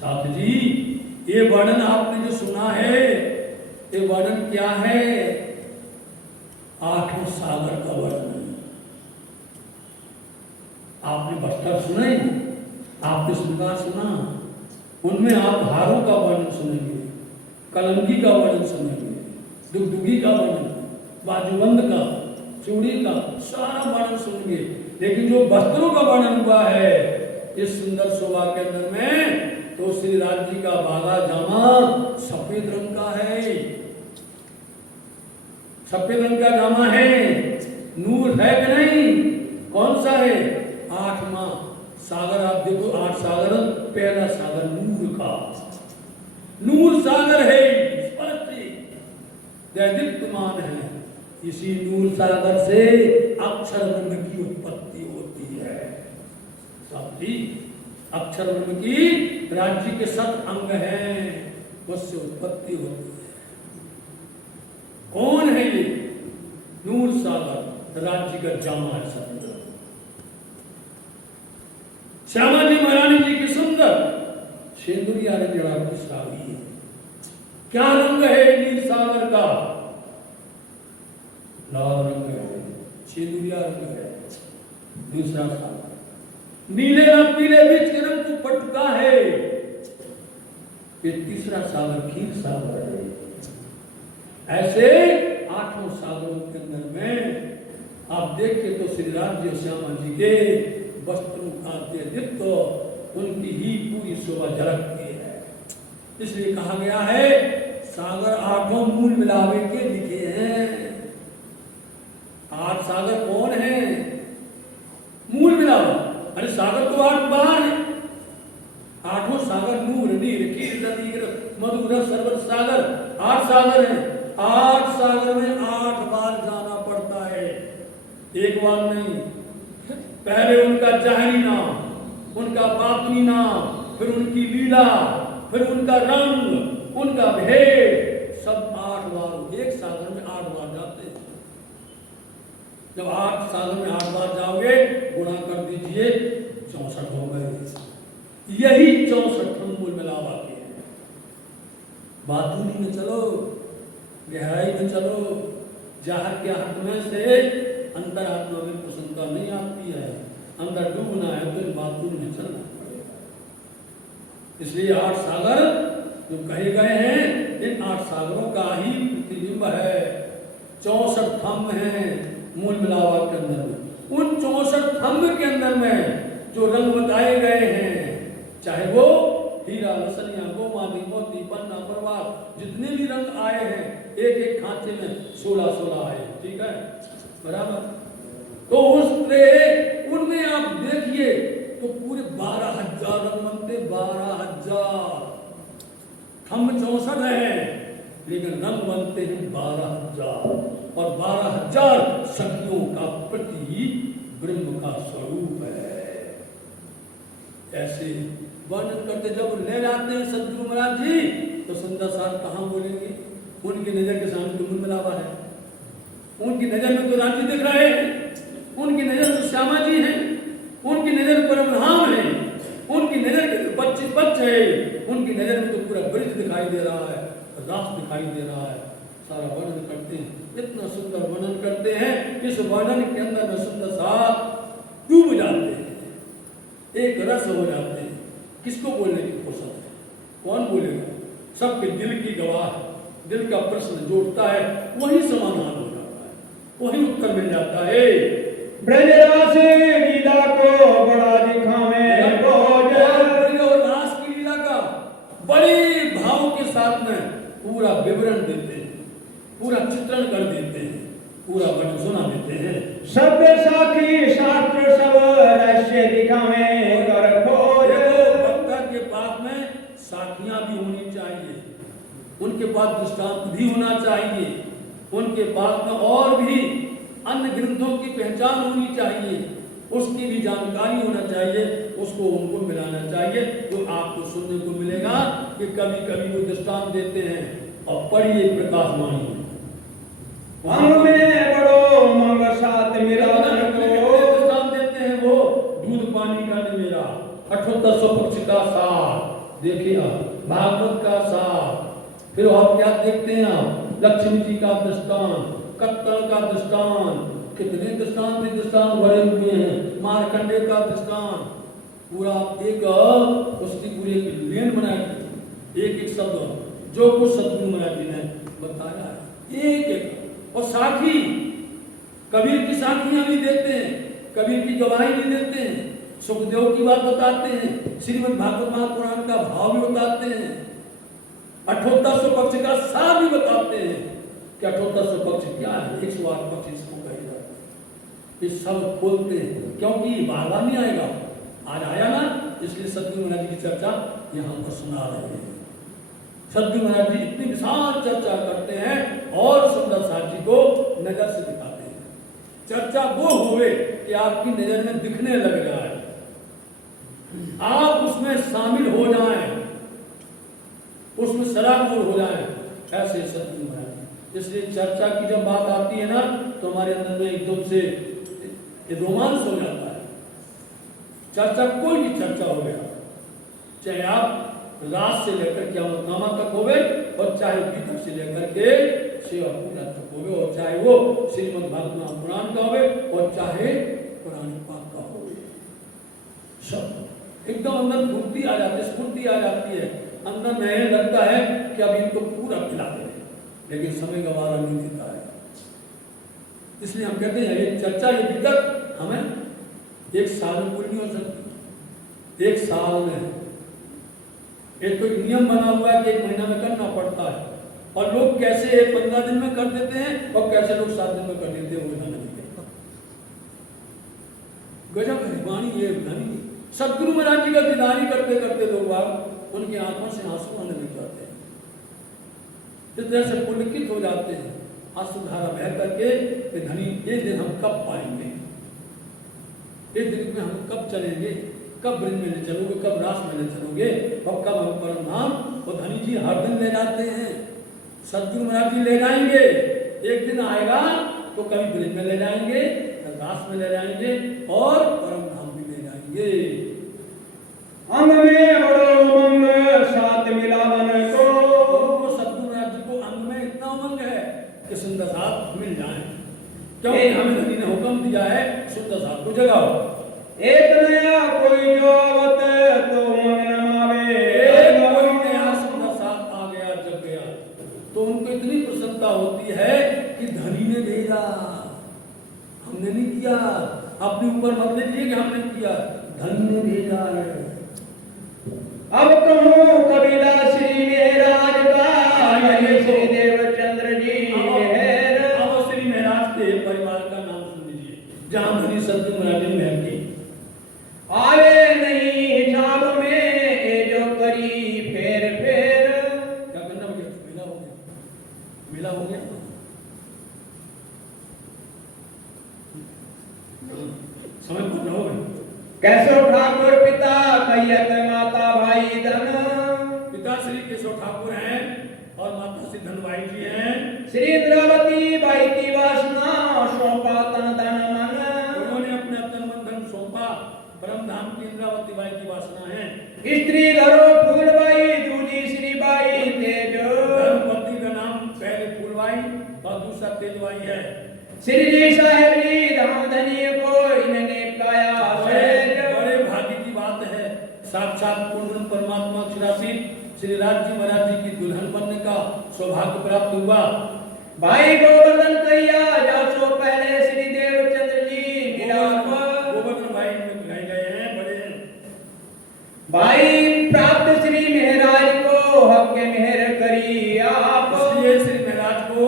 साथ जी ये वर्णन आपने जो सुना है ये वर्णन क्या है 8 सागर का वर्णन आपने बस्तर सुना ही आपने श्रृंगार सुना उनमें आप हारों का वर्णन सुनेंगे कलंगी का वर्णन सुनेंगे दुगदुगी का वर्णन बाजूबंद का चूड़ी का सारा वर्णन सुनेंगे लेकिन जो वस्त्रों का वर्णन हुआ है इस सुंदर शोभा के अंदर में तो श्री राज जी का बागा जामा सफेद रंग का है सफेद रंग का जामा है नूर है कि नहीं कौन सा है 8वां सागर आप देखो 8 सागर पहला सागर नूर का नूर सागर है दैदीप्यमान है इसी नूर सागर से अक्षर ब्रह्म की उत्पत्ति होती है साथी अक्षर ब्रह्म की राज्य के 7 अंग हैं उससे उत्पत्ति होती है कौन है ये नूर सागर राज्य का जामा है सुंदर श्यामा जी महारानी जी की सुंदर सेंदुरिया रंगड़ा की साड़ी है क्या रंग है नील सागर का लाल रंग है सेंदुरिया रंग है दूसरा सागर नीले और पीले बीच के रंग को पटका है। ये तीसरा सागर क्षीर सागर है। ऐसे 8 सागरों के अंदर में आप देखिए तो श्री राज्य श्यामा जी के वस्त्रों का तेजित्व उनकी ही पूरी शोभा झलकती है। इसलिए कहा गया है सागर 8 मूल मिलावे के लिखे हैं। 8 सागर कौन है? मूल मिलावा। अरे सागर तो 8 बार है। 8 सागर नूर नीर कीर नदीर मधुर सरवर सागर 8 सागर हैं। 8 सागर में 8 बार जाना पड़ता है, एक बार नहीं। पहले उनका जाहिरी नाम, उनका बातनी नाम, फिर उनकी लीला, फिर उनका रंग, उनका भेद, सब 8 बार। एक सागर में 8 बार जाते हैं। जब 8 सागर में 8 बार जाओगे गुणा कर दीजिए 64 हो गए। यही 64 मूल मिलावा के हैं। बातूनी में चलो, गहराई में चलो, जाहर के हाथ में से अंतर आत्मा में प्रसन्नता नहीं आती है। अंदर डूबना है तो बातून में चलना पड़ेगा। इसलिए 8 सागर जो कहे गए हैं इन 8 सागरों का ही प्रतिबिंब है। 64 थंब हैं मूल मिलावा के अंदर में। उन 64 थंब के अंदर में जो रंग बताए गए हैं, चाहे वो हीरा लसनिया गोमानी मोती पन्ना परवार जितने भी रंग आए हैं, एक एक खांचे में 16 आए। ठीक है, बराबर। तो उनमें आप देखिए तो पूरे 12,000 रंग बनते। 12,000 थंब 64 है, लेकिन रंग बनते हैं 12,000 और 12,000 शक्तियों का प्रति ब्रह्म का स्वरूप है। ऐसे वर्णन करते जब ले जाते हैं सदगुरु महाराज जी तो सुंदर साहब कहाँ बोलेंगे? उनकी नजर के सामने तो मूल मिलावा है। उनकी नजर में तो राज्य दिख रहे हैं, उनकी नजर में श्यामा जी हैं, उनकी नजर पर परमधाम है, उनकी नजर के 25 बच्चे है, उनकी नजर में तो पूरा ब्रिज दिखाई दे रहा है, रास दिखाई दे रहा है। सारा वर्णन करते हैं, इतना सुंदर वर्णन करते हैं। इस वर्णन के अंदर में सुंदर साहब डूब जाते हैं, एक रस हो जाते हैं। किसको बोलने की फुर्सत है? कौन बोलेगा? सबके दिल की गवाह, दिल का प्रश्न जोड़ता है, वही समाधान हो जाता है, वही उत्तर मिल जाता है। ब्रजरास लीला को बड़ा दिखावे और रास की लीला का बड़े भाव के साथ में पूरा विवरण देते हैं, पूरा चित्रण कर देते हैं, पूरा वर्णन सुना देते हैं। सब साखी शास्त्र सब रहस्य दिखावे कर खोज। भक्त के पास में साखियां भी होनी चाहिए, उनके पास दृष्टांत भी होना चाहिए, उनके पास में और भी अन्य ग्रंथों की पहचान होनी चाहिए, उसकी भी जानकारी होना चाहिए, उसको उनको मिलाना चाहिए। जो आपको सुनने को मिलेगा कि कभी कभी वो दृष्टांत देते हैं और पढ़िए प्रकाशवाणी में बड़ो मंग साथ मेरा दृष्टांत देते हैं। वो दूध पानी का न मेरा 7800 पक्ष का सार देखिए आप, भागवत का सार। फिर आप क्या देखते हैं? आप लक्ष्मी जी का दृष्टांत, कत्तल का दृष्टांत, कितने दृष्टांत भरे हुए हैं। मारकंडे का दृष्टांत, पूरा एक उसकी पूरी एक लेन बनाई, एक एक शब्द जो कुछ सदगुरु महाराज जी ने बताया है, एक एक। और साखी, कबीर की साखियां भी देते हैं, कबीर की गवाही भी देते हैं, सुखदेव की बात बताते हैं, श्रीमद् भागवत महापुराण का भाव भी बताते हैं, 7800 पक्ष का सार भी बताते हैं कि 7800 पक्ष क्या है, 108 पक्ष इसको कहे जाते हैं। ये सब खोलते हैं, क्योंकि बार बार नहीं आएगा, आज आया ना, इसलिए सदगुरु महाराज की चर्चा यहाँ पर सुना रहे हैं। सदगुरु महाराज जी इतनी विशाल चर्चा करते हैं और सुंदर साथ जी को नजर से दिखाते हैं। चर्चा वो हुए कि आपकी नजर में दिखने लग जाए, आप उसमें शामिल हो जाएं, उसमें सराबोर हो जाएं, ऐसे सदगुरु महाराज। इसलिए चर्चा की जब बात आती है ना तो हमारे अंदर में एकदम से रोमांच हो जाता है। चर्चा कोई भी चर्चा हो गया, चाहे आप रात से लेकर क़यामतनामा तक होवे और चाहे भीतर से लेकर के सेवा पूजा तक होवे, और चाहे वो श्रीमद् भागवत पुराण का होवे और चाहे कुरान पाक का हो। सब एकदम अंदर फुर्ती आ जाती है, स्फूर्ति आ जाती है, अंदर में लगता है कि अब इनको पूरा खिला दें, लेकिन समय गवारा नहीं देता है। इसलिए हम कहते हैं ये चर्चा, ये विगत हमें एक साल में पूरी नहीं हो सकती। एक साल में एक तो नियम बना हुआ है कि 1 महीना में करना पड़ता है, और लोग कैसे 15 दिन में कर देते हैं और कैसे लोग 7 दिन में कर देते हैं, वो जाना नहीं। गजब है वाणी ये धनी। सदगुरु महाराज जी का दीदारी करते करते लोग आप उनकी आंखों से आंसू आने लग जाते हैं, इस तरह से पुलकित हो जाते हैं, आंसुधारा बह करके कि धनी ये दिन हम कब पाएंगे, ये दिन में हम कब चलेंगे, कब ब्रज में चलोगे, कब रास में चलोगे, और कब हम परम धाम। और धनी जी हर दिन ले जाते हैं, सदगुरु महाराज जी ले जाएंगे। एक दिन आएगा तो कभी ब्रज में ले जाएंगे, रास में ले जाएंगे, और परम धाम भी ले जाएंगे। अंग में बड़ो उमंग साथ मिलावन को, सदगुरु महाराज जी को अंग में इतना उमंग है कि सुंदर साथ मिल जाए, क्योंकि हमें धनी ने हुक्म दिया है सुंदर साथ को जगाओ। एक नया कोई जोवत तो मन नमावे, कोई नया सुंदर साथ आ गया जग गया तो उनको इतनी प्रसन्नता होती है कि धनी ने भेजा, हमने नहीं किया। अपने ऊपर मत लीजिए कि हमने किया, धन ने भेजा है। अब कहूँ कबीला श्री मेहराज का, ये श्री देवचंद्र जी मेहर। अब श्री मेहराज के परिवार का नाम सुन लीजिए, जहाँ धनी सदगुरु महाराज ने मेहर की। आए नहीं हिसाब में ये जो करी फेर फेर। क्या करना हो गया? मेला हो गया, मेला हो गया। समय पूर्ण हो गया। कैसो ठाकुर पिता कैयत माता भाई धन, पिता श्री केशव ठाकुर हैं और माता श्री धनबाई जी हैं। श्री इंद्रावती बाई की वासना सौंपा तन धन मन, उन्होंने अपने तन मन धन सौंपा, परम धाम की इंद्रावती बाई की वासना है। स्त्री घरो फूलबाई दूजी श्री बाई तेज, धर्मपति का नाम पहले फूलबाई और दूसरा तेजबाई है। श्री जी साहेब जी धाम धनी को इन्होंने काया सहज। बड़े भाग्य की बात है, साक्षात पूर्ण परमात्मा श्री राज जी महाराज जी की दुल्हन बनने का सौभाग्य प्राप्त हुआ। भाई गोवर्धन कैया जासो पहले श्री देवचंद्र जी मिलाप, गोवर्धन भाई में बुलाए गए हैं बड़े। भाई प्राप्त श्री मेहराज को हक के मेहर करी आप, इसलिए श्री महाराज को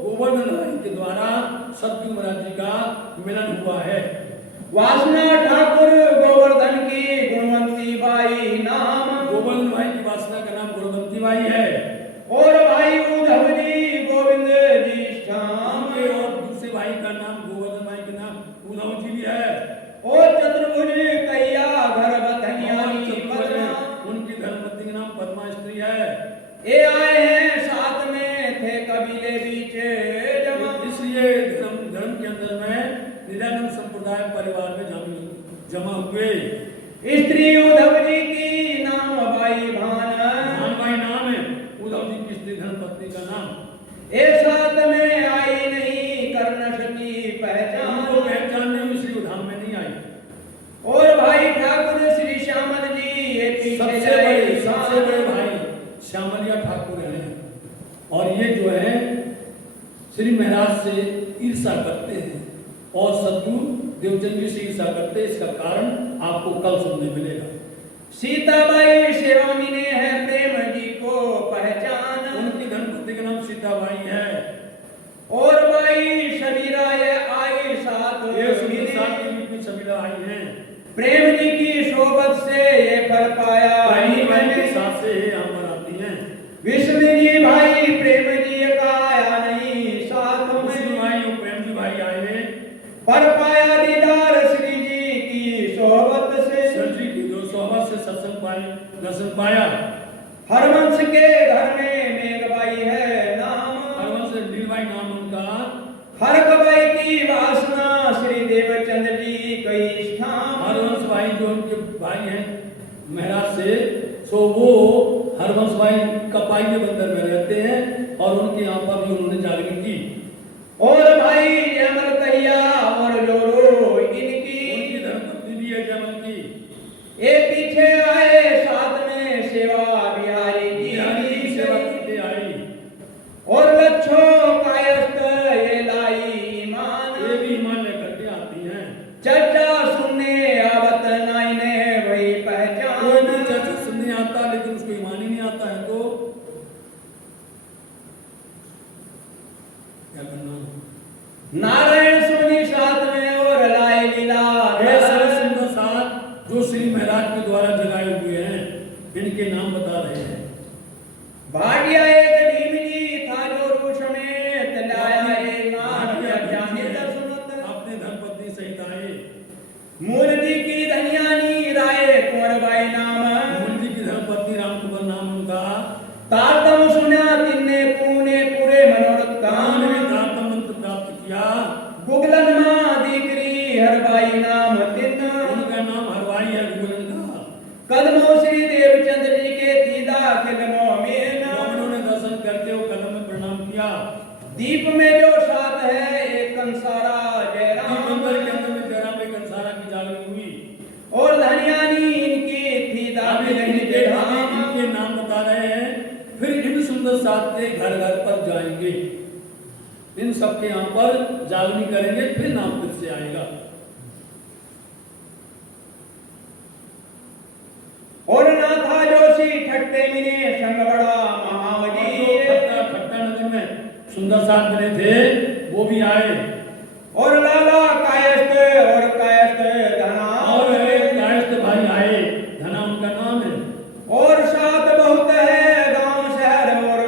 गोवर्धन भाई के द्वारा सदगुरु महाराज जी का मिलन हुआ है। वासना ठाकुर गोवर्धन की गुणवंती बाई नाम, गोवर्धन भाई की वासना का नाम गुणवंती बाई है। और भाई उद्धव जी गोविंद जी श्याम, और दूसरे भाई का नाम गोवर्धन भाई का नाम उद्धव जी भी है। और चतुर्भुज कैया घर बधनियानी पद्मा, उनकी धर्मपत्नी का नाम पद्मा स्त्री है। ये आए हैं साथ में थे कबीले बीच जमा, इसलिए धर्म के अंदर में निरानंद संप्रदाय परिवार में जमा हुए। स्त्री उद्धव जी की नाम बाई भान भाई नाम है, उद्धव जी की स्त्री धर्मपत्नी का नाम। ए साथ में आई नहीं कर न सकी पहचान, उनको पहचानने में श्री धाम में नहीं आई। और भाई ठाकुर श्री श्यामल जी ये पीछे सबसे बड़े भाई श्यामलिया ठाकुर हैं, और ये जो है श्री महाराज से ईर्षा करते हैं और सदगुरु देवचंद्र जी से ईर्षा करते हैं। इसका कारण आपको कल सुनने मिलेगा। सीताबाई शिवानी ने है प्रेम जी को पहचान, उनकी धर्मपत्नी का नाम सीताबाई है। और बाई शबीरा ये आई साथ ये शबीरा आई हैं। प्रेम जी की सोबत से ये फल पाया मैंने साथ से हम बनाती हैं। विष्णु जी भाई प्रेम जी का आया नहीं साथ में, भाई और प्रेम जी भाई आए हैं। पर पाया दीदार श्री जी की सोबत से, श्री जी की जो सोबत से सत्संग पाए, दर्शन पाया। हरवंश के घर में मेघबाई है नाम, हरवंश नीलबाई नाम उनका। हरकबाई की वासना श्री देवचंद्र जी कई स्थान, हरवंश भाई जो उनके भाई हैं महाराज से, सो वो हरवंश भाई कपाई के बंदर में रहते हैं और उनके यहाँ पर भी उन्होंने जागरण की। और भाई अमर कैया और जोरो इनकी, इनके नाम बता रहे हैं। भाटिया एक भीमजी था जो रूष में तलाया एक नाम जाने दर्शनत। अपने धर्मपत्नी सहित आए। मूलजी की धनियानी राय कुंवरबाई नाम। मूलजी की धर्मपत्नी राम कुंवर नाम उनका। तारतम सुना तिन्ने पूने पूरे मनोरथ काम। तारतम मंत्र प्राप्त किया। गुगलन मां दीकरी हरबाई नाम तिन। उनका नाम हरवाई है गुगलन का। कदमों श्री देवचंद्र जी के थी दाखिल मोमिन। उन्होंने दर्शन करके वो कदम में प्रणाम किया। दीप में जो साथ है एक कंसारा जयराम। मंदिर के अंदर में जयराम एक कंसारा की जागरण हुई। और धनियानी इनकी थी दाखिल इनके नाम बता रहे हैं। फिर इन सुंदर साथ के घर घर पर जाएंगे। इन सबके यहाँ पर जागरण करेंगे, फिर नाम फिर से आएगा। और नाथा जोशी ठट्टे मिने संग बड़ा महावजी। ठट्टा नगर में सुंदर साथ बने थे, वो भी आए। और लाला कायस्थ और कायस्थ धना। और कायस्थ भाई आए, धना उनका नाम है। और साथ बहुत है गांव शहर और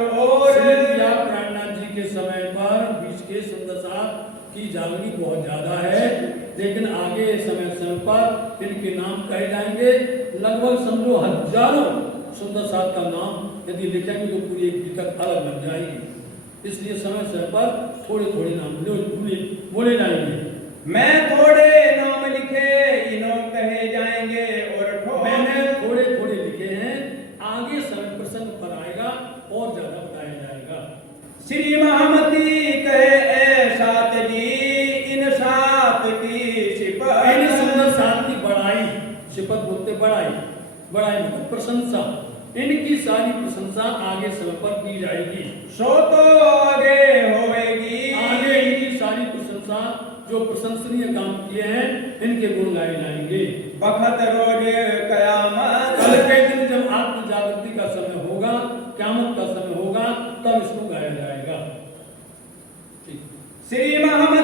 प्राणनाथ जी के समय पर बीच के सुंदर साथ की जागरी बहुत ज्यादा है, लेकिन आगे समय पर इनके नाम कहे जाएंगे। लगभग समझो हजारों सुंदर साथ का नाम यदि लिखेंगे तो पूरी एक दिक्कत अलग बन जाएगी। इसलिए समय पर थोड़े थोड़े नाम बोले जाएंगे। मैं थोड़े नाम लिखे इन्हों कहे जाएंगे और मैंने थोड़े थोड़े लिखे हैं, आगे समय प्रसंग पर आएगा और ज्यादा बताया जाएगा। श्री महामती कहे ए सात जी इन सात की सिपत। इन सुंदर साथ की बड़ाई, सिपत बोलते बड़ाई, बड़ाई मतलब प्रशंसा। इनकी सारी प्रशंसा आगे समय पर की जाएगी। सो तो आगे होएगी। आगे इनकी सारी प्रशंसा जो प्रशंसनीय काम किए हैं इनके गुण गाए जाएंगे। बखत रोज कयामत। कल के दिन जब आत्म जागृति का समय होगा, क़यामत का समय होगा, तब इसको गाया जाएगा। श्री महामती